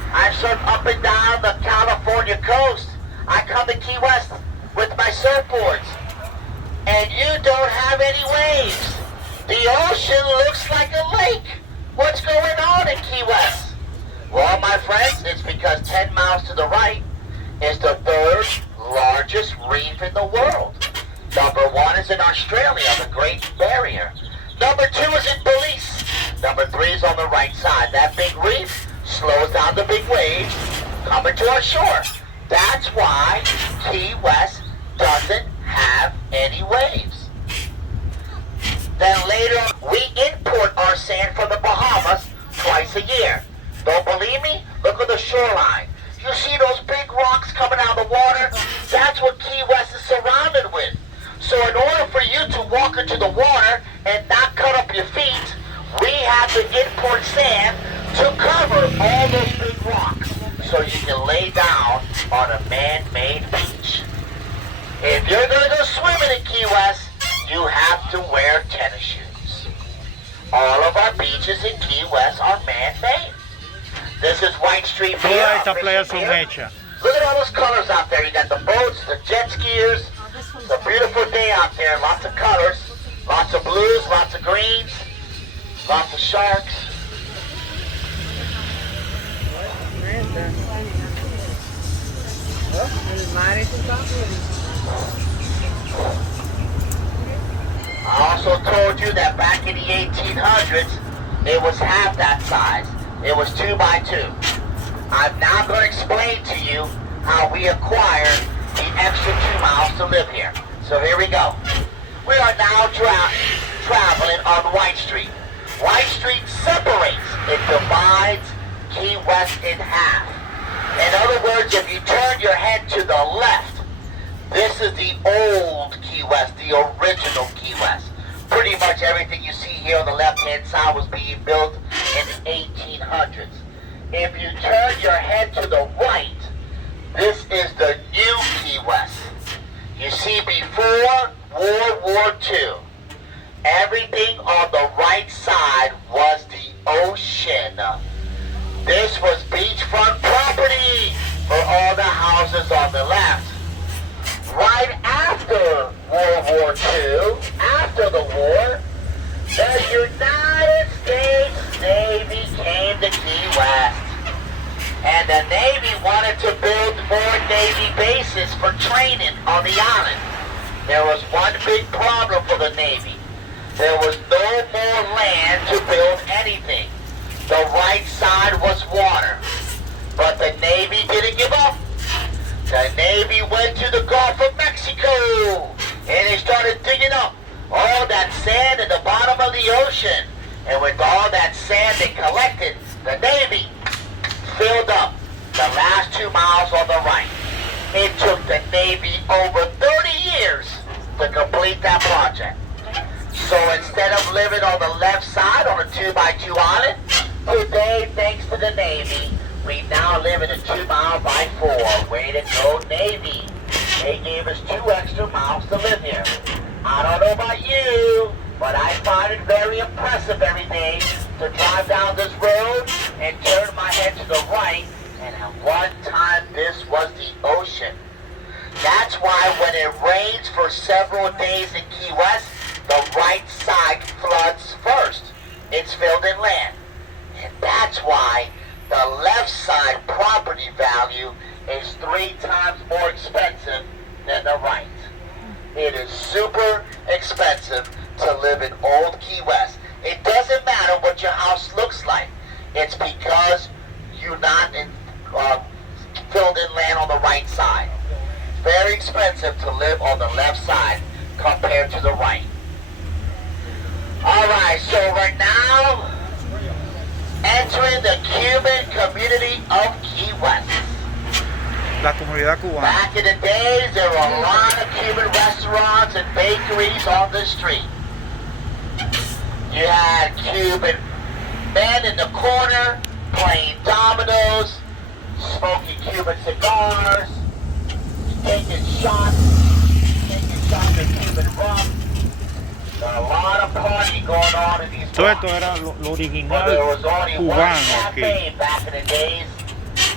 I've surfed up and down the California coast. I come to Key West with my surfboards. And you don't have any waves. The ocean looks like a lake. What's going on in Key West? Well, my friends, it's because 10 miles to the right is the third largest reef in the world. Number 1 is in Australia, the Great Barrier. Number 2 is in Belize. Number 3 is on the right side. That big reef slows down the big waves coming to our shore. That's why Key West doesn't have any waves. Then later, we import our sand from the Bahamas twice a year. Don't believe me? Look at the shoreline. You see those big rocks coming out of the water? That's what Key West is surrounded with. So in order for you to walk into the water and not cut up your feet, we have to import sand to cover all those big rocks so you can lay down on a man-made beach. If you're going to go swimming in Key West, you have to wear tennis shoes. All of our beaches in Key West are man-made. This is White Street Pier. Todas estas playas son hechas. Look at all those colors out there. You got the boats, the jet skiers. It's a beautiful day out there. Lots of colors. Lots of blues, lots of greens, lots of sharks. El mar es un I also told you that back in the 1800s, it was half that size. It was 2 by 2. I'm now going to explain to you how we acquired the extra 2 miles to live here. So here we go. We are now traveling on White Street. White Street separates. It divides Key West in half. In other words, if you turn your head to the left, this is the old Key West, the original Key West. Pretty much everything you see here on the left-hand side was being built in the 1800s. If you turn your head to the right, this is the new Key West. You see, before World War II, everything on the right side was the ocean. This was beachfront property for all the houses on the left. Right after World War II, after the war, the United States Navy came to Key West. And the Navy wanted to build more Navy bases for training on the island. There was one big problem for the Navy. There was no more land to build anything. The right side was water. But the Navy didn't give up. The Navy went to the Gulf of Mexico and they started digging up all that sand at the bottom of the ocean. And with all that sand they collected, the Navy filled up the last 2 miles on the right. It took the Navy over 30 years to complete that project. So instead of living on the left side on a 2 by 2 island, today, thanks to the Navy, we now live in a 2 mile by 4. Way to go, Navy. They gave us 2 extra miles to live here. I don't know about you, but I find it very impressive every day to drive down this road and turn my head to the right, and at one time this was the ocean. That's why when it rains for several days in Key West, the right side floods first. It's filled in land. And that's why the left side property value is 3 times more expensive than the right. It is super expensive to live in old Key West. It doesn't matter what your house looks like. It's because you're not filled in land on the right side. Very expensive to live on the left side compared to the right. Alright, so right now, entering the Cuban community of Key West. La comunidad cubana. Back in the days, there were a lot of Cuban restaurants and bakeries on the street. You had Cuban men in the corner playing dominoes, smoking Cuban cigars, taking shots of Cuban rum. There's a lot of party going on in these Todo blocks. esto era lo But original there was only one cubano cafe aquí. back in the days,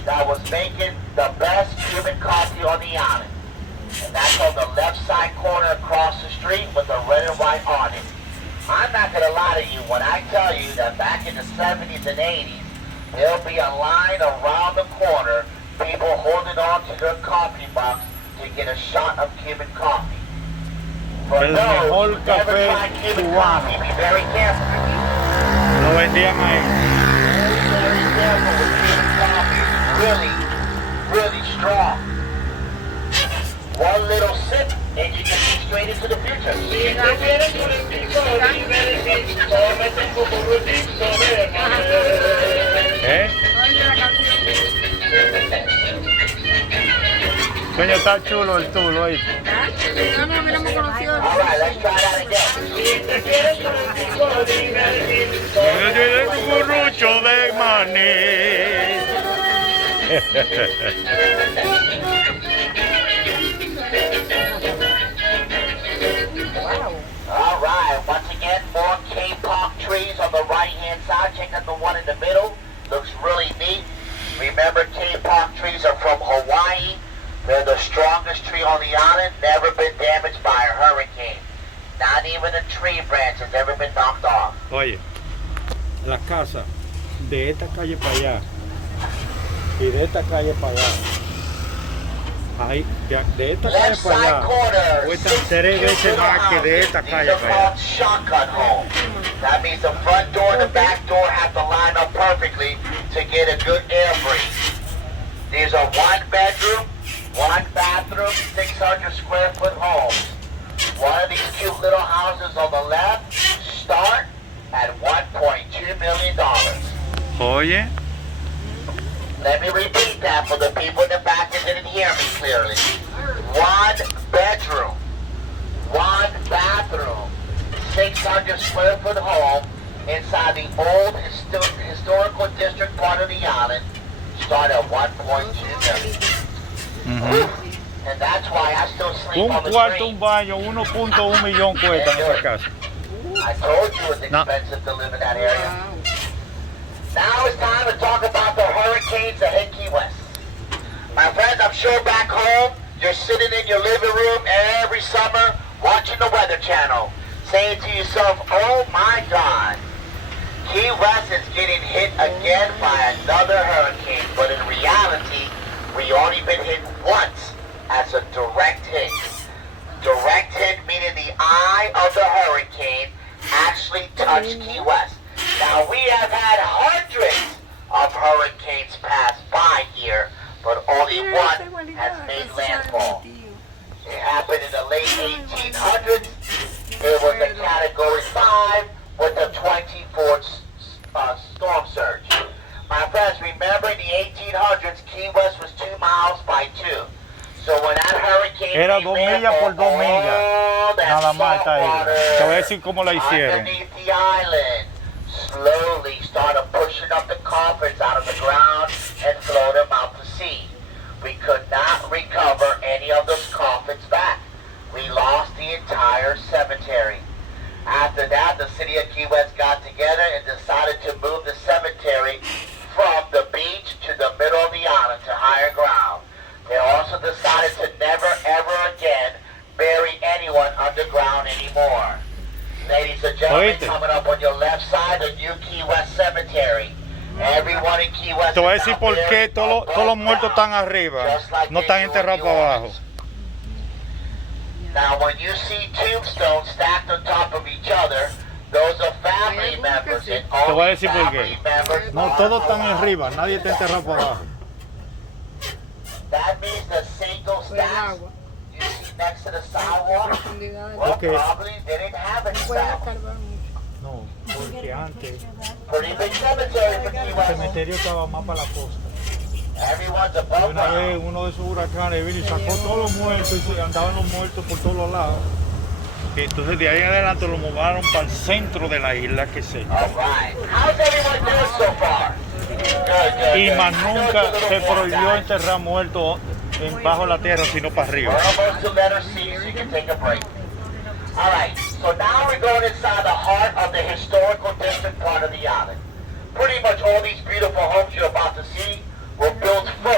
that was making the best Cuban coffee on the island. And that's on the left side corner across the street with the red and white awning. I'm not going to lie to you when I tell you that back in the 70s and 80s, there'll be a line around the corner, people holding on to their coffee mugs to get a shot of Cuban coffee. For El those mejor who never café tried Cuban cubano. coffee, be very careful. Lo vendían ahí. Very careful with Cuban coffee. Really, really strong. One little sip and you can see straight into the future. ¿Eh? Coño, está chulo el tulo ahí. No, no, mira, me conoció. All right, let's try that again. Un burrucho de maní. All right, once again, more K-pop trees on the right-hand side. Check out the one in the middle. Looks really neat. Remember, K-pop trees are from Hawaii. They're the strongest tree on the island, never been damaged by a hurricane. Not even a tree branch has ever been knocked off. Oye, las casas de esta calle para allá y de esta calle para allá, ahí, de esta calle Left para side allá, corner, cuestan 6 3 veces cute más que de houses. esta These calle are para allá. called shotgun homes. That means the front door and the back door have to line up perfectly to get a good air breeze. These are 1 bedroom, 1 bathroom, 600 square foot homes. One of these cute little houses on the left start at $1.2 million. Oye, Let me repeat that for the people in the back that didn't hear me clearly. 1 bedroom, 1 bathroom, 600 square foot home inside the old historical district part of the island start at $1.2 million. And that's why I still sleep un on the cuarto, street. un baño, 1.1 millón cuestan esa casa. I told you it's No. expensive to live in that area. Now it's time to talk about the hurricanes that hit Key West. My friends, I'm sure back home, you're sitting in your living room every summer watching the Weather Channel, saying to yourself, oh my God, Key West is getting hit again by another hurricane. But in reality, we only been hit once as a direct hit. Direct hit meaning the eye of the hurricane actually touched Key West. Now we have had hundreds of hurricanes pass by here, but only one has made landfall. It happened in the late 1800s. It was a Category 5 with a 24th storm surge. My friends, remember in the 1800s, Key West was 2 miles by 2. So when that hurricane Era made 2 millas por 2 millas. all that Nada más está ahí. saltwater Te voy a decir cómo la hicieron. underneath the island slowly started pushing up the coffins out of the ground and throw them out to sea. We could not recover any of those coffins back. We lost the entire cemetery. After that, the city of Key West got together and decided to move the cemetery from the beach to the middle of the island to higher ground. They also decided to never ever again bury anyone underground anymore. Ladies and gentlemen, Oíste. coming up on your left side, the new Key West Cemetery. Everyone in Key West Te voy a is decir now por qué buried todos above los muertos ground, están arriba, just like no they están do in enterrados New para abajo. Orleans. Now, when you see tombstones stacked on top of each other, those are family members, and Te voy a only decir por family qué. members No, are todos están allowed. arriba, nadie está enterrado para abajo. That means the single Por el stacks agua. you see next to the sidewalk, Profundidad. well, Okay. probably they didn't have any Puede stacks. escarbar mucho. No, porque antes Pretty big cemetery for Key el West. cementerio estaba más para la costa. Everyone's Y above una vez ground. uno de esos huracanes vino y sacó todos los muertos y andaban los muertos por todos los lados. Y entonces de ahí en adelante lo mudaron para el centro de la isla, que sé. All right. How's everyone doing so far? Good, Y good. más I know it's nunca a little se warm, prohibió guys. enterrar muertos bajo la tierra, sino para We're arriba. almost to letter C, so you can take a break. All right, so now we're going inside the heart of the historical district part of the island. Pretty much all these beautiful homes you're about to see were built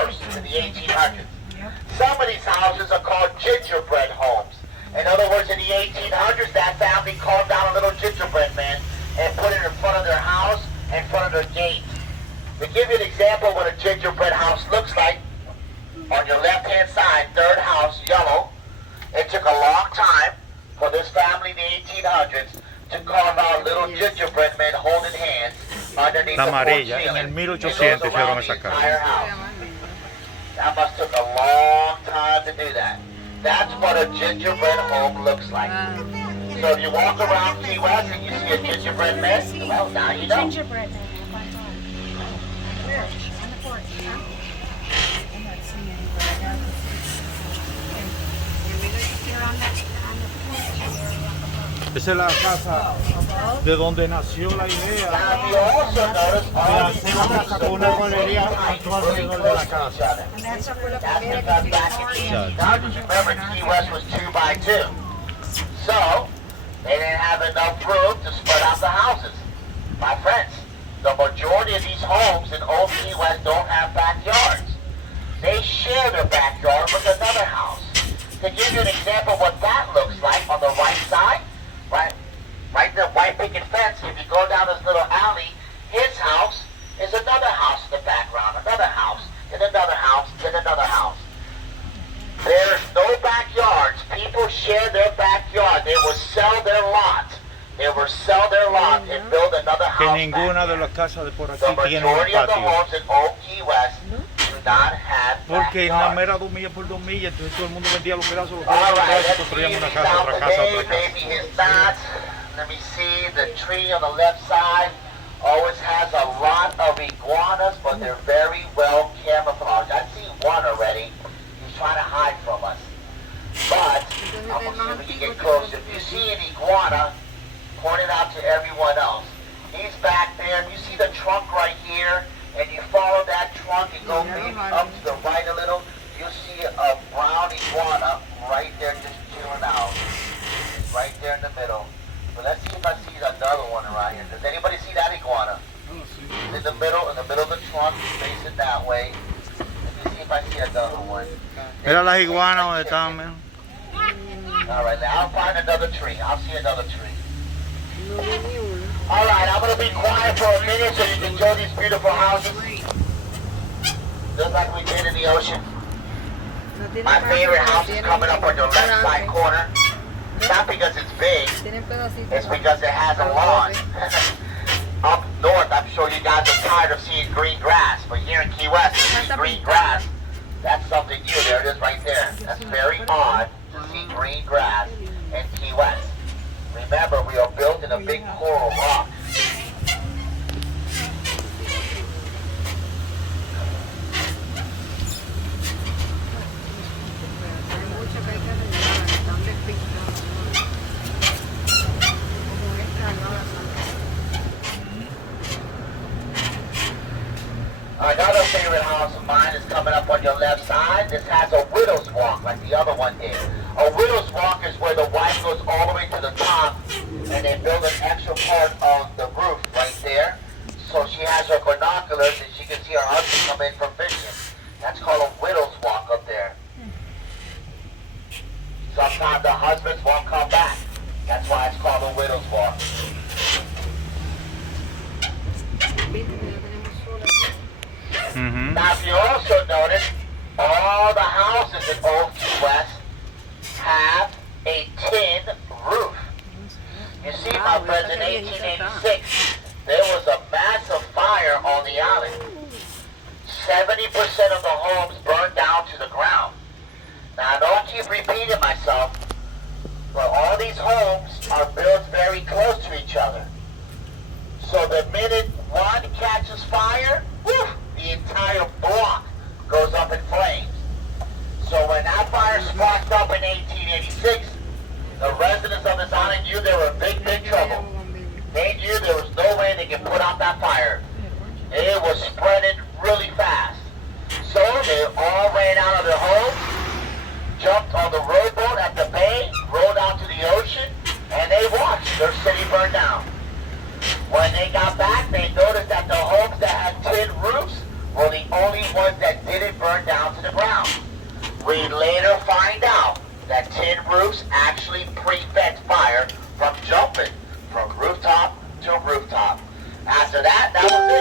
front of their gate. To give you an example of what a gingerbread house looks like, on your left-hand side, third house, yellow, it took a long time for this family in the 1800s to carve out little gingerbread men holding hands underneath La the porch amarilla, en ceiling. el It 1800 goes hicieron around the esa entire casa. house. That must took a long time to do that. That's what a gingerbread home looks like. So if you walk around Key West and you see a gingerbread man, well, now you know. Gingerbread man up on top. Where? On the porch, huh? I'm not seeing anybody. They're on the porch. Esa es la casa de donde nació la idea Now you also notice de all hacer these una casa houses con una are galería really actual really alrededor de la close to each casa. other. And that's up where That's because back in the 1800s, remember Key West was 2 by 2. So, they didn't have enough room to spread out the houses. My friends, the majority of these homes in Old Key West don't have backyards. They share their backyard with another house. To give you an example of what that looks like, on the right side, right there, white picket fence, if you go down this little alley, his house is another house in the background, another house, and another house, and another house. There's no backyards. People share their backyard. They will sell their lot. They will sell their lot and build another Que house ninguna de back las casas de por aquí there. The tiene un majority of the patio. homes in Old Key West do not have Porque en la backyards. mera 2 millas por 2 millas, entonces todo el mundo vendía los pedazos, All right, y let's see construían if una he's casa, out otra casa, today. otra casa. Maybe he's not. Let me see. The tree on the left side always has a lot of iguanas, but they're very well camouflaged. I see one already. He's trying to hide from us. But I'm going to see if we can get close. If you see an iguana, point it out to everyone else. He's back there. If you see the trunk right here, and you follow that trunk and go maybe up to the right a little, you'll see a brown iguana right there just chilling out. Right there in the middle. But let's see if I see another one around here. Does anybody see that iguana? It's in the middle of the trunk, facing that way. Let me see if I see another one. Mira las iguanas donde están, mira. All right, now I'll find another tree. I'll see another tree. No vi ni uno. All right, I'm going to be quiet for a minute so you can enjoy these beautiful houses. Just like we did in the ocean. No tiene My casa, favorite pero house is tiene coming up on your left side pedazos. corner. Not because it's big, Tienen pedacitos. it's because it has a lawn. Up north, I'm sure you guys are tired of seeing green grass, but here in Key West, you see green grass. That's something new. There it is right there. That's very odd to see green grass in Key West. Remember, we are built in a big coral rock. Hay mucho que hay que arreglar, están despistados. Como esta no la Another favorite house of mine is coming up on your left side. This has a widow's walk like the other one did. A widow's walk is where the wife goes all the way to the top and they build an extra part of the roof right there. So she has her binoculars and she can see her husband come in from fishing. That's called a widow's walk up there. Sometimes the husbands won't come back. That's why it's called a widow's walk. Ujú. Now, if you also notice, all the houses in Old Key West have a tin roof. You see, my friends, in 1886, there was a massive fire on the island. 70% of the homes burned down to the ground. Now, I don't keep repeating myself, but all these homes are built very close to each other. So the minute one catches fire, whew, the entire block goes up in flames. So when that fire sparked up in 1886, the residents of this island knew they were in big, big trouble. They knew there was no way they could put out that fire. It was spreading really fast. So they all ran out of their homes, jumped on the rowboat at the bay, rowed out to the ocean, and they watched their city burn down. When they got back, they noticed that the homes that had tin roofs were the only ones that didn't burn down to the ground. We later find out that tin roofs actually prevent fire from jumping from rooftop to rooftop. After that, that was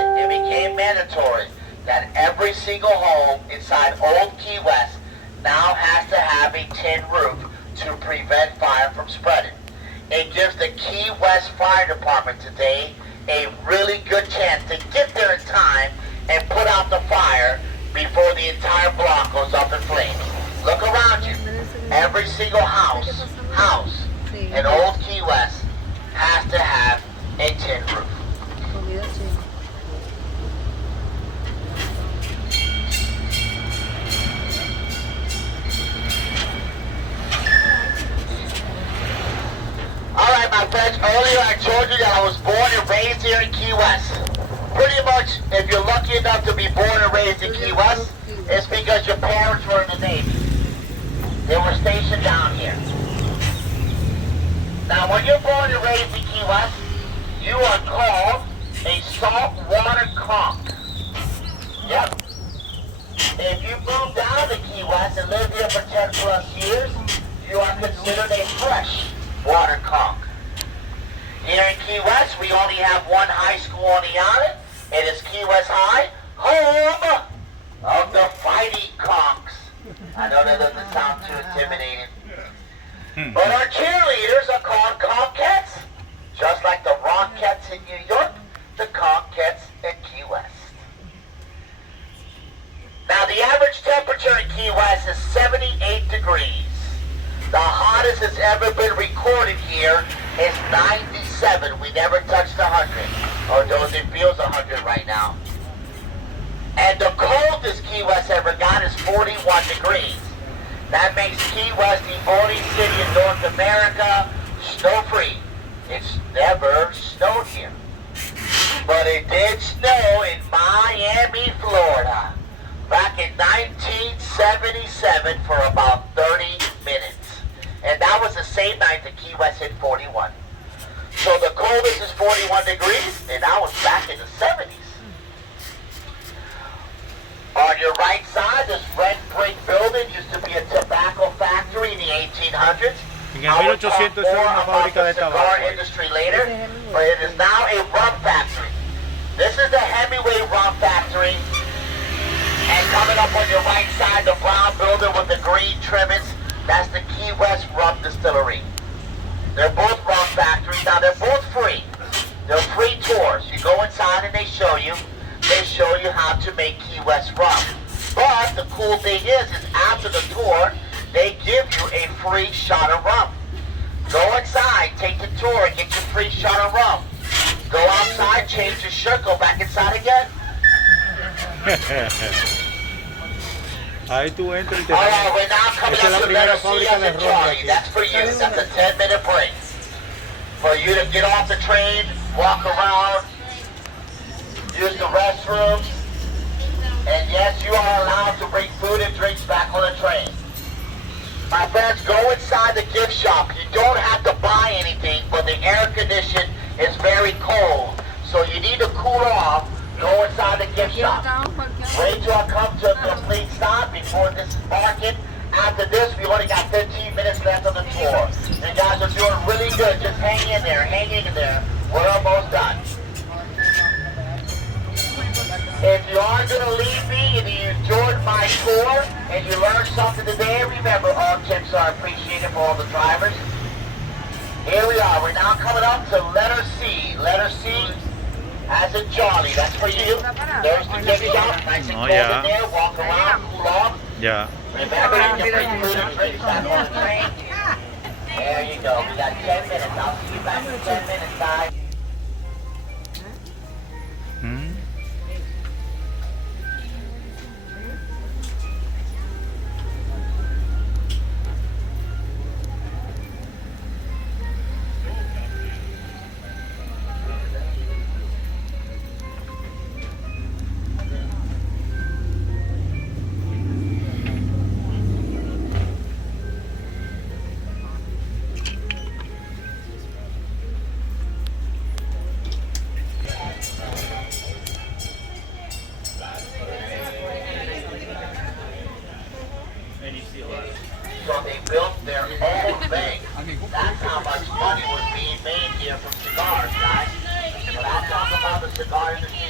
became mandatory that every single home inside Old Key West now has to have a tin roof to prevent fire from spreading. It gives the Key West Fire Department today a really good chance to get there in time and put out the fire before the entire block goes up in flames. Look around you. Every single house in Old Key West has to have a tin roof. Comida china. Alright, my friends, earlier I told you that I was born and raised here in Key West. Pretty much, if you're lucky enough to be born and raised in Key West, it's because your parents were in the Navy. They were stationed down here. Now, when you're born and raised in Key West, you are called a saltwater conch. Yep. If you move down to Key West and live here for 10 plus years, you are considered a fresh water conch. Here in Key West, we only have one high school on the island. It is Key West High, home of the fighting conchs. I know that doesn't sound too intimidating. But our cheerleaders are called conchettes. Just like the Rockettes in New York, the conchettes in Key West. Now the average temperature in Key West is 78 degrees. The hottest that's ever been recorded here is 97. We never touched 100. Although it feels 100 right now. And the coldest Key West ever got is 41 degrees. That makes Key West the only city in North America snow-free. It's never snowed here. But it did snow in Miami, Florida, back in 1977 for about 30 minutes. And that was the same night that Key West hit 41. So the coldest is 41 degrees, and that was back in the 70s. On your right side, this red brick building used to be a tobacco factory in the 1800s. En el 1800 era una fábrica de tabaco. Industry later, but it is now a rum factory. This is the Hemingway rum factory. And coming up on your right side, the brown building with the green trimmings, that's the Key West Rum Distillery. They're both rum factories. Now they're both free. They're free tours. You go inside and they show you how to make Key West rum. But the cool thing is after the tour, they give you a free shot of rum. Go inside, take the tour, and get your free shot of rum. Go outside, change your shirt, go back inside again. Ahí tú entras y te Alright, we're now coming Esa es la up to primera letter C fábrica as de in ron de Charlie. aquí. That's for you. That's a 10-minute break. For you to get off the train, walk around, use the restrooms, and yes, you are allowed to bring food and drinks back on the train. My friends, go inside the gift shop. You don't have to buy anything, but the air condition is very cold, so you need to cool off. Go inside the gift shop. Wait till I come to a complete stop before disembarking. After this, we only got 15 minutes left on the tour. You guys are doing really good. Just hang in there, hang in there. We're almost done. If you are going to leave me and you enjoyed my tour and you learned something today, remember all tips are appreciated for all the drivers. Here we are. We're now coming up to letter C. Letter C as in Charlie. That's for you. There's the gift shop. Nice and cold in there. Walk around, cool off. Ya. Remember, you can bring food and drinks back on the train. There you go. We got 10 minutes. I'll see you back in 10 minutes, guys.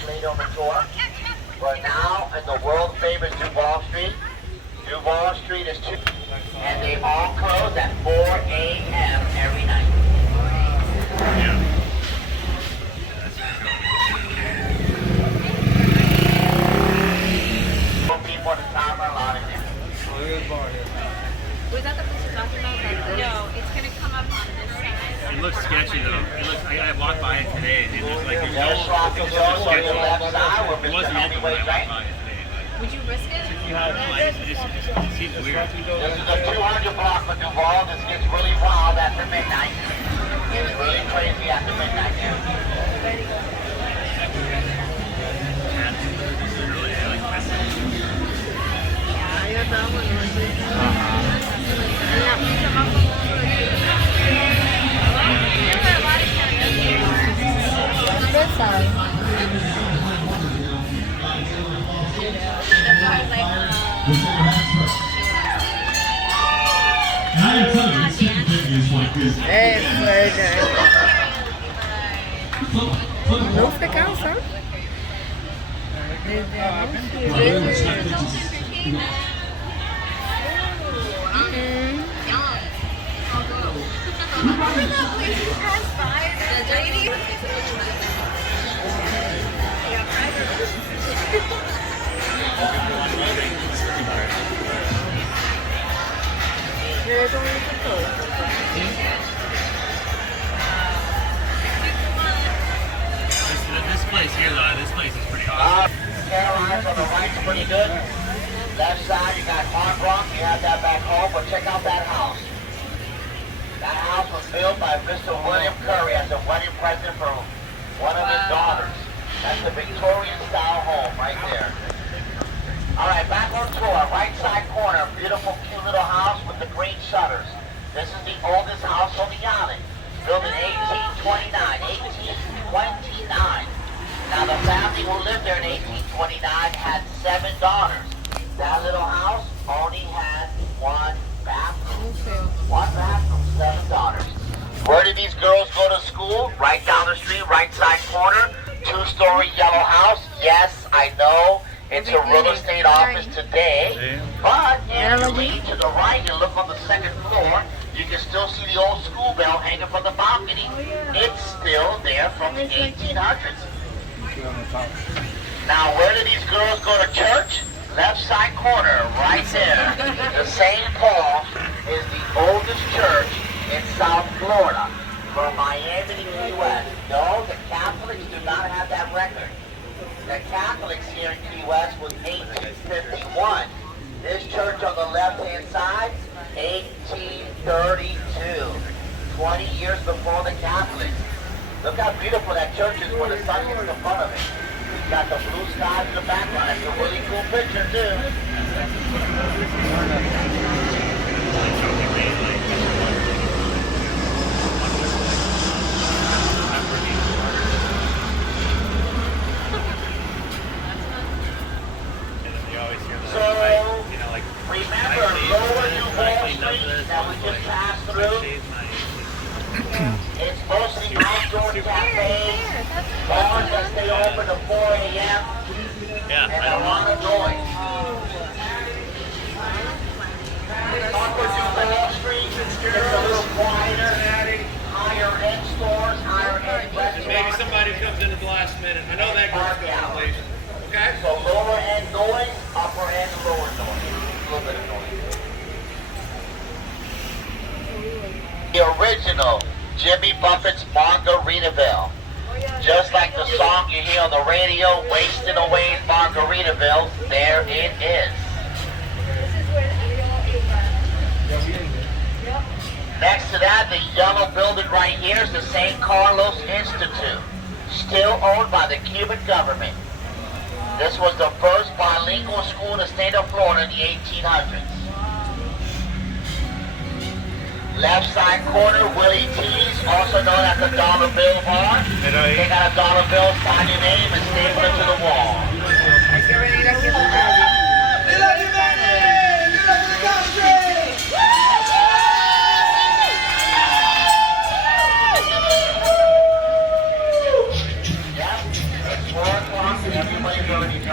later on the tour. We're now in the world famous Duval Street. Duval Street is 2, and they all close at 4 a.m. every night. Yeah. People at the time are allowed in there. Was that the place you're talking about? No, it's gonna come up on this side. It looks sketchy though. It looks. I walked by it today, and it looks like there's There's sloppy joes on the left side where It Mr. wasn't open when I Hemingway's walked right. by it today. Would you risk it? It seems weird. This is a 200 block of Duval. This gets really wild after midnight. It's really crazy after midnight here. Ahí estábamos nosotros. En la pista más this side. Eso es. No se cansa. Desde anoche. This place here though, this place is pretty awesome. Caroline's on the right's pretty good. Left side, you got Hard Rock. You have that back home, but check out that house. That house was built by Mr. William Curry as a wedding present for one of his daughters. That's the Victorian-style home right there. All right, back on tour, right side corner, beautiful, cute little house with the green shutters. This is the oldest house on the island, built in 1829. 1829. Now the family who lived there in 1829 had 7 daughters. That little house only had 1 bathroom. 1 bathroom, 7 daughters. Where did these girls go to school? Right down the street, right side corner, 2-story yellow house. Yes, I know. It's a real estate office today, but if you lean to the right and look on the 2nd floor, you can still see the old school bell hanging from the balcony. It's still there from the 1800s. Now, where do these girls go to church? Left side corner, right there. The St. Paul is the oldest church in South Florida, from Miami to Key West. No, the Catholics do not have that record. The Catholics here in Key West was 1851. This church on the left-hand side, 1832. 20 years before the Catholics. Look how beautiful that church is when the sun hits the front of it. It's got the blue skies in the background. It's a really cool picture, too. So, remember Lower Duval Street that we just passed through? It's mostly outdoor cafes, bars that stay open to 4 a.m. Yeah, and a lot of noise. Upper Duval Street is a little quieter, higher end stores, higher end restaurants. Maybe somebody comes in at the last minute. I know that group's going, please. Okay? So lower end noise, upper end lower noise. A little bit of noise. The original Jimmy Buffett's Margaritaville. Just like the song you hear on the radio, Wasting Away in Margaritaville, there it is. Next to that, the yellow building right here is the St. Carlos Institute, still owned by the Cuban government. This was the first bilingual school in the state of Florida in the 1800s. Left side corner, Willie T's, also known as the Dollar Bill Bar. They got a dollar bill, sign your name, and staple it to the wall. Hay que venir aquí a Yep, it's 4 o'clock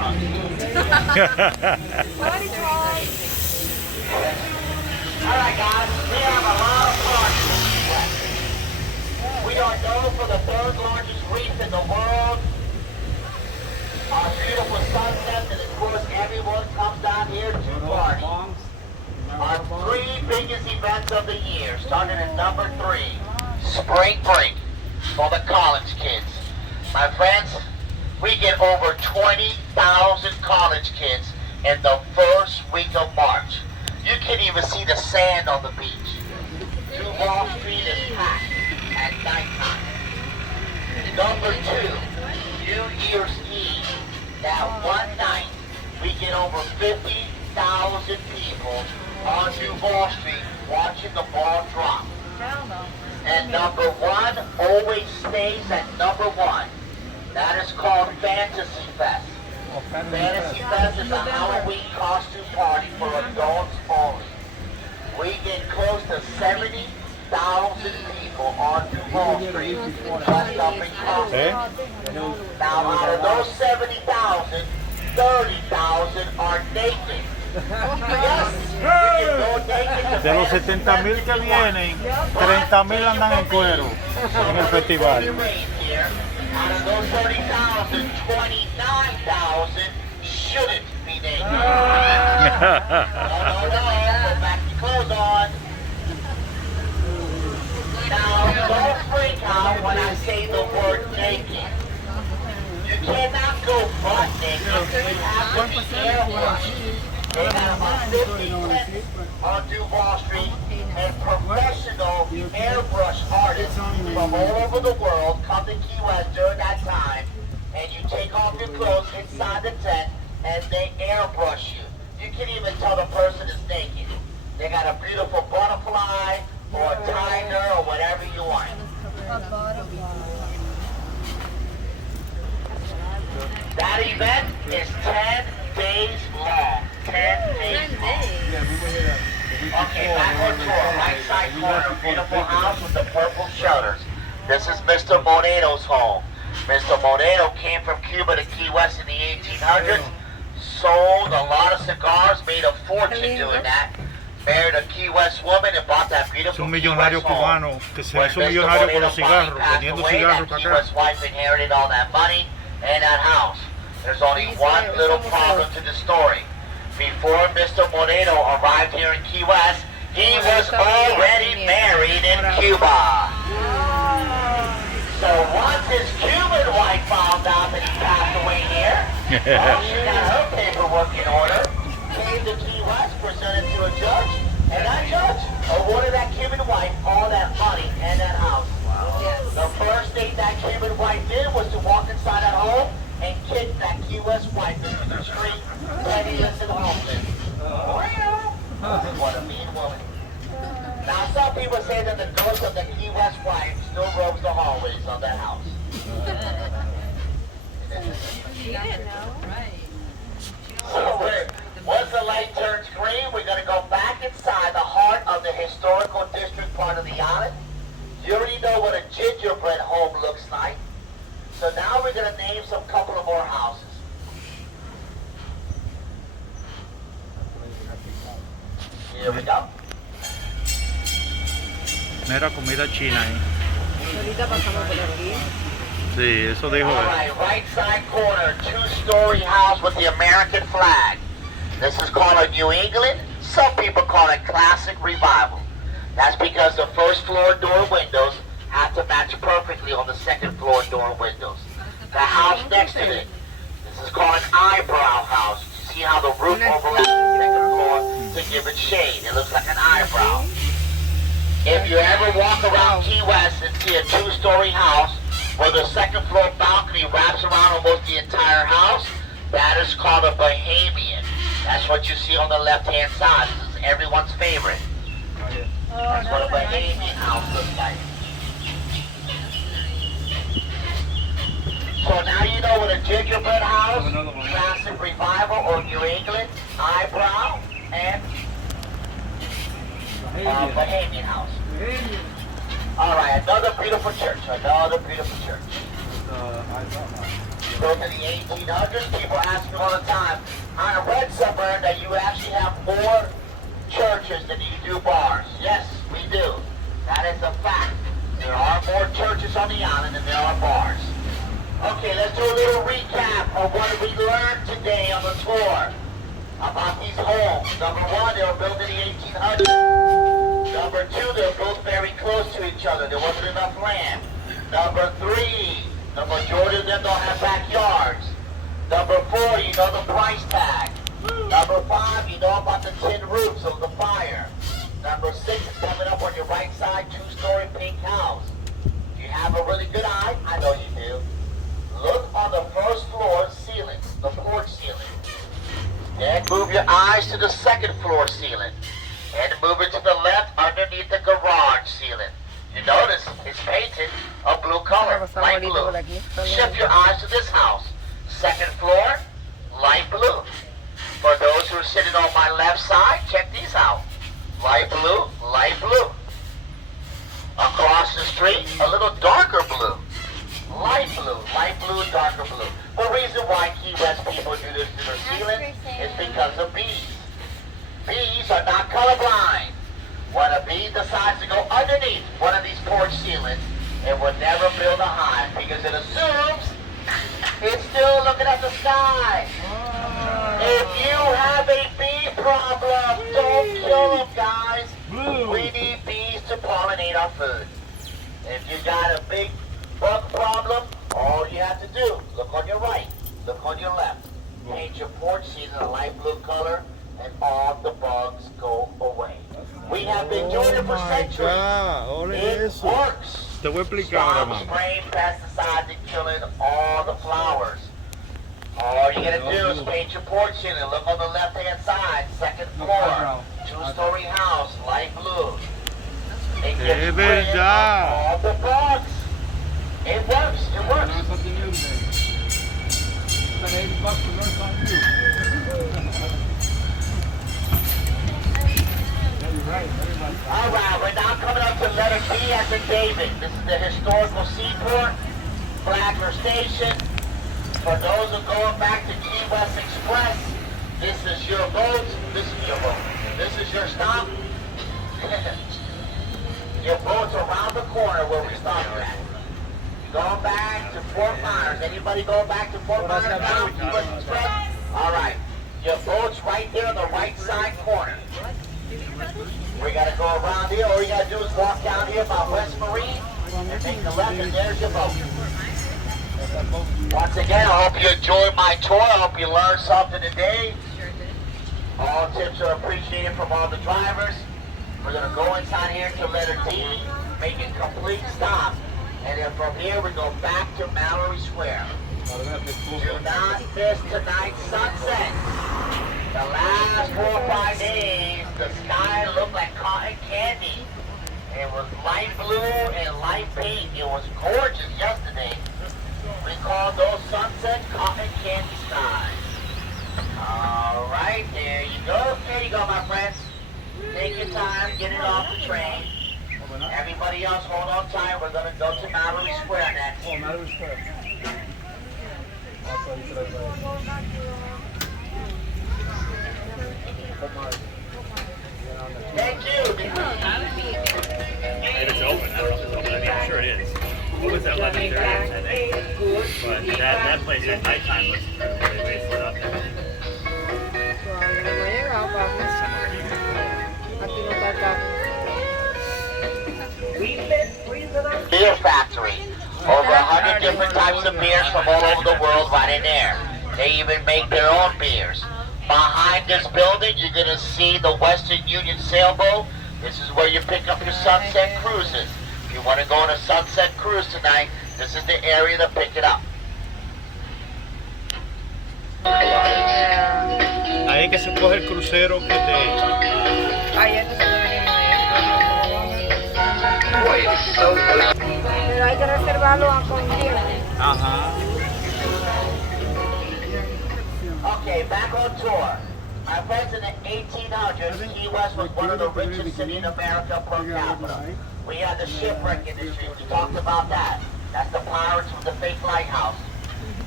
Alright guys, we have a lot of parties. We are known for the third largest reef in the world. Our beautiful sunsets, and of course everyone comes down here to party. Our three biggest events of the year, starting at number 3, spring break for the college kids. My friends, we get over 20,000 college kids in the first week of March. You can even see the sand on the beach. Duval Street is packed at nighttime. Number 2, New Year's Eve. That one night, we get over 50,000 people on Duval Street watching the ball drop. And number 1 always stays at number 1. That is called Fantasy Fest. Fantasy Fest is a Halloween costume party for adults only. We get close to 70,000 people on Duval Street dressed up in costumes. Now out of those 70,000, 30,000 are naked. Yes, you can go naked to De los Fantasy 70,000 Fest que if you vienen, want. 30,000 andan en cuero en el festival. Out of those 30,000, 29,000 shouldn't be naked. No, put back your clothes on. Now, don't freak out when I say the word naked. You cannot go butt naked. You have to be airbrushed. They got about 50 tents on Duval Street, and professional airbrush artists from all over the world come to Key West during that time, and you take off your clothes inside the tent, and they airbrush you. You can't even tell the person is naked. They got a beautiful butterfly, or a tiger, or whatever you want. That event is 10 days long. 10 days long. Okay, back on tour, right side corner, beautiful house with the purple shutters. This is Mr. Moreno's home. Mr. Moreno came from Cuba to Key West in the 1800s, sold a lot of cigars, made a fortune doing that. Married a Key West woman and bought that Es beautiful un Key millonario West home. cubano que se When hizo Mr. millonario con Moreno los cigarros, finally passed vendiendo away, cigarros that para Key acá. West wife inherited all that money and that house. There's only one little problem to the story. Before Mr. Moreno arrived here in Key West, he was already married in Cuba. So once his Cuban wife found out that he passed away here, well, she got her paperwork in order, came to Key West, presented to a judge, and that judge awarded that Cuban wife all that money and that house. The first thing that Cuban wife did was to walk inside that home and kick that Key West wife into the street, penniless and homeless. What a mean woman. Now some people say that the ghost of the Key West wife still roams the hallways of that house. She didn't know. Right. So once the light turns green, we're going to go back inside the heart of the historical district part of the island. You already know what a gingerbread home looks like. So now we're going to name some couple of more houses. Here we go. Mira, comida china ahí. Ahorita pasamos por aquí. Sí, eso dijo All él. right, right side corner, 2-story house with the American flag. This is called a New England. Some people call it classic revival. That's because the first floor door windows have to match perfectly on the second floor door windows. The house next to it, this is called an eyebrow house. You see how the roof overlaps the second floor to give it shade. It looks like an eyebrow. If you ever walk around Key West and see a 2-story house where the second floor balcony wraps around almost the entire house, that is called a Bahamian. That's what you see on the left-hand side. This is everyone's favorite. That's what a Bahamian house looks like. So now you know what a gingerbread house, classic revival, or New England, eyebrow, and Bahamian house. All right, another beautiful church. Another beautiful church. built in the 1800s. People ask me all the time. I read somewhere that you actually have more churches than you do bars. Yes, we do. That is a fact. There are more churches on the island than there are bars. Okay, let's do a little recap of what we learned today on the tour about these homes. Number one, they were built in the 1800s. Number two, they were both very close to each other. There wasn't enough land. Number three, the majority of them don't have backyards. Number four, you know the price tag. Number five, you know about the tin roofs of the fire. Number six is coming up on your right side, 2-story pink house. Do you have a really good eye? I know you do. Look on the first floor ceiling, the porch ceiling. Then move your eyes to the second floor ceiling. And move it to the left underneath the garage ceiling. You notice it's painted a blue color, light blue. Shift your eyes to this house. Second floor, light blue. For those who are sitting on my left side, check these out. Light blue, light blue. Across the street, a little darker blue. Light blue, darker blue. The reason why Key West people do this to their ceiling is because of bees. Bees are not colorblind. When a bee decides to go underneath one of these porch ceilings, it will never build a hive because it assumes it's still looking at the sky. If you have a bee problem, don't kill them, guys. We need bees to pollinate our food. If you got a big bug problem, all you have to do, look on your right, look on your left. Paint your porch ceiling a light blue color, and all the bugs go away. We have been doing it for centuries. It works. Te voy a explicar, Stop hermano. spraying pesticides and killing all the flowers. All you gotta do is paint your porch ceiling. Look on the left-hand side, second floor, 2-story house, light blue. It gets rid of all the bugs. It works. It works. All right, we're now coming up to letter D as in David. This is the historical seaport, Flagler Station. For those who are going back to Key West Express, this is your boat. This is your boat. This is your stop. Your boat's around the corner where we stopped at. You're going back to Fort Myers. Anybody going back to Fort Myers now? Key West Express? All right. Your boat's right there on the right side corner. We gotta go around here. All you gotta do is walk down here by West Marine and take the left, and there's your boat. Once again, I hope you enjoyed my tour. I hope you learned something today. All tips are appreciated from all the drivers. We're gonna go inside here to letter D, make a complete stop, and then from here we go back to Mallory Square. Do not miss tonight's sunset. The last 4 or 5 days, the sky looked like cotton candy. It was light blue and light pink. It was gorgeous yesterday. We call those sunsets cotton candy skies. All right, there you go. There you go, my friends. Take your time, get it off the train. Everybody else, hold on tight. We're going to go to Mallory Square next. Oh, Mallory Square. Thank you. If it's open, I don't know if it's open. I mean, I'm sure it is. What was that, 11:30, I think? But that place at nighttime was really wasted up there. Todavía no ha llegado, papi. Aquí no está acá. Beer factory. Over 100 different types of beers from all over the world right in there. They even make their own beers. Behind this building, you're going to see the Western Union sailboat. This is where you pick up your sunset cruises. If you want to go on a sunset cruise tonight, this is the area to pick it up. Ahí es que se coge el crucero que te echa. Ayer no se debería Pero hay que reservarlo con tiempo. Ajá. Okay, back on tour. My friends, in the 1800s, Key West was one of the richest cities in America per capita. We had the shipwreck industry. We talked about that. That's the pirates from the fake lighthouse.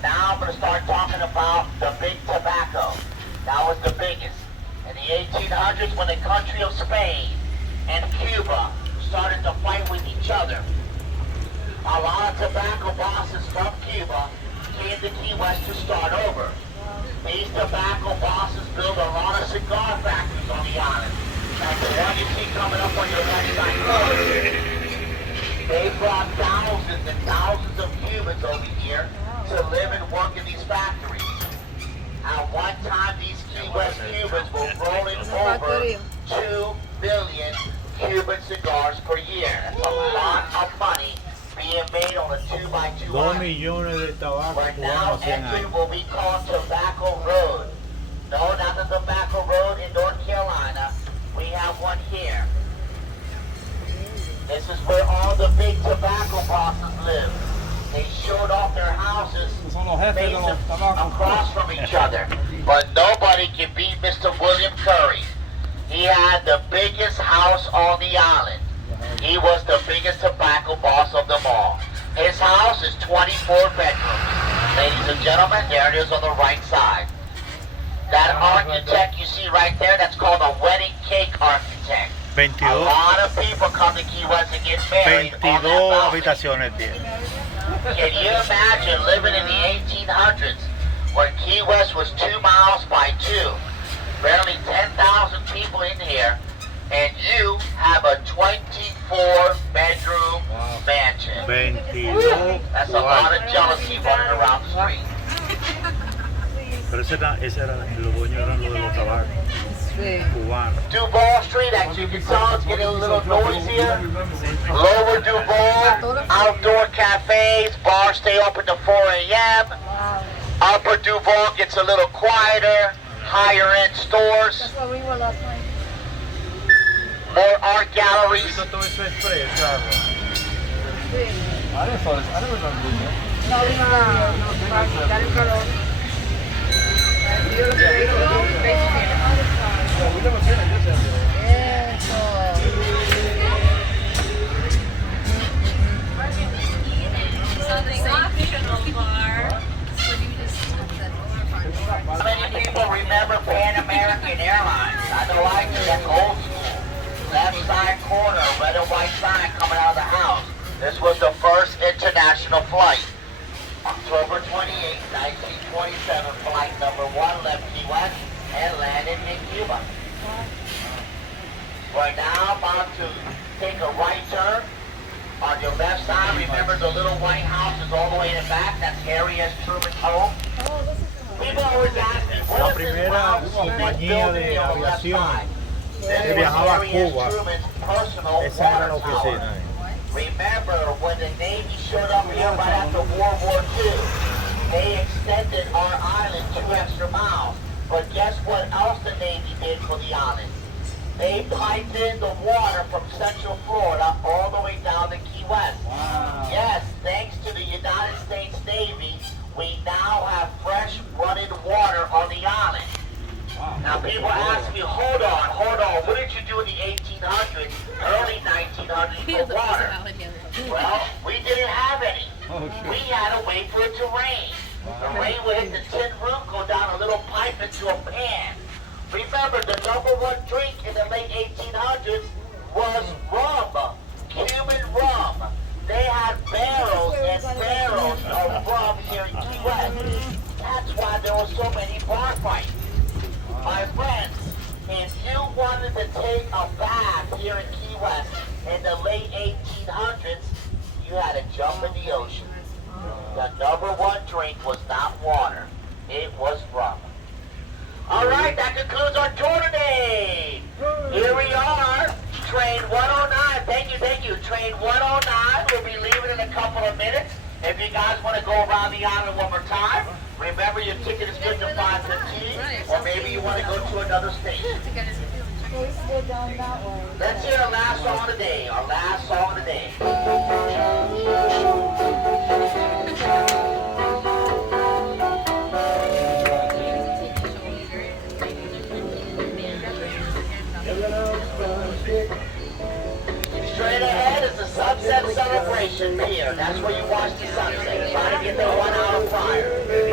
Now I'm going to start talking about the big tobacco. That was the biggest. In the 1800s, when the country of Spain and Cuba started to fight with each other, a lot of tobacco bosses from Cuba came to Key West to start over. These tobacco bosses built a lot of cigar factories on the island. Like the one you see coming up on your left side. They brought thousands and thousands of Cubans over here to live and work in these factories. At one time, these Key West Cubans were rolling over 2 billion Cuban cigars per year. That's a lot of money being made on a 2x2 2 line. millones de tabaco But now cubanos 100 entering años. will be called Tobacco Road. No, not the Tobacco Road in North Carolina. We have one here. This is where all the big tobacco bosses live. They showed off their houses facing across from each other. But nobody can beat Mr. William Curry. He had the biggest house on the island. He was the biggest tobacco boss of them all. His house is 24 bedrooms. Ladies and gentlemen, there it is on the right side. That architect you see right there, that's called a wedding cake architect. 22, A lot of people come to Key West and get married on 22 that balcony. habitaciones tiene. Can you imagine living in the 1800s when Key West was 2 miles by 2? Barely 10,000 people in here, and you have a 24-bedroom mansion. 22 That's a lot of cuartos. jealousy running around the street. Pero ese era, los dueños eran los de los tabacos Sí. cubanos. Duval Street, as you can tell, it's getting a little noisier. Lower Duval, outdoor cafes, bars stay open to 4 a.m. Upper Duval gets a little quieter, higher end stores, That's where we were last night. more art galleries. Sí. No, we were Para quitar el calor. Yo lo que digo, How many people remember Pan American Airlines? I know I do, that's old school. Left side corner, red and white sign coming out of the house. This was the first international flight. October 28, 1927, flight number 1 left Key West and landed in Cuba. We're now about to take a right turn. On your left side, remember the little white house is all the way in the back. That's Harry S. Truman's home. People always ask me, La what is this primera round cement compañía building de on the left aviación side? que This viajaba a was Harry S. Cuba, Truman's personal esa era la water tower. oficina. Remember, when the Navy showed up here right after World War II, they extended our island 2 extra miles. But guess what else the Navy did for the island? They piped in the water from Central Florida all the way down to Key West. Wow. Yes, thanks to the United States Navy, we now have fresh running water on the island. Now people ask me, hold on, what did you do in the 1800s, early 1900s for water? Well, we didn't have any. We had to wait for it to rain. The rain would hit the tin roof, go down a little pipe into a pan. Remember, the #1 drink in the late 1800s was rum, Cuban rum. They had barrels and barrels of rum here in Key West. That's why there were so many bar fights. My friends, if you wanted to take a bath here in Key West in the late 1800s, you had to jump in the ocean. The #1 drink was not water, it was rum. All right, that concludes our tour today. Here we are, train 109. Thank you. Train 109, we'll be leaving in a couple of minutes. If you guys want to go around the island one more time, remember your ticket is good to 5:15, or maybe you want to go to another station. Let's hear our last song of the day. Straight ahead is the Sunset Celebration Pier. That's where you watch the sunset. Try to get there 1 hour prior.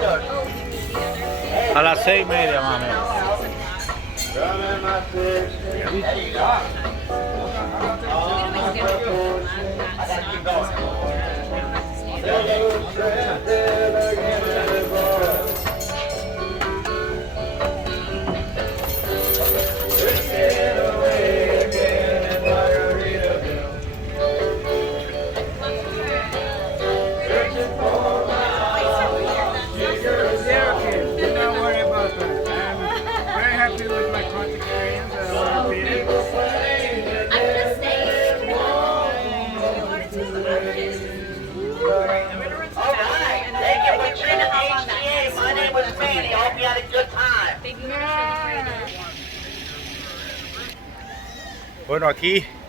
A las 6:30 más o menos. Alright, thank you for tuning HTA. My name was Manny. I hope you had a good time. Bueno, aquí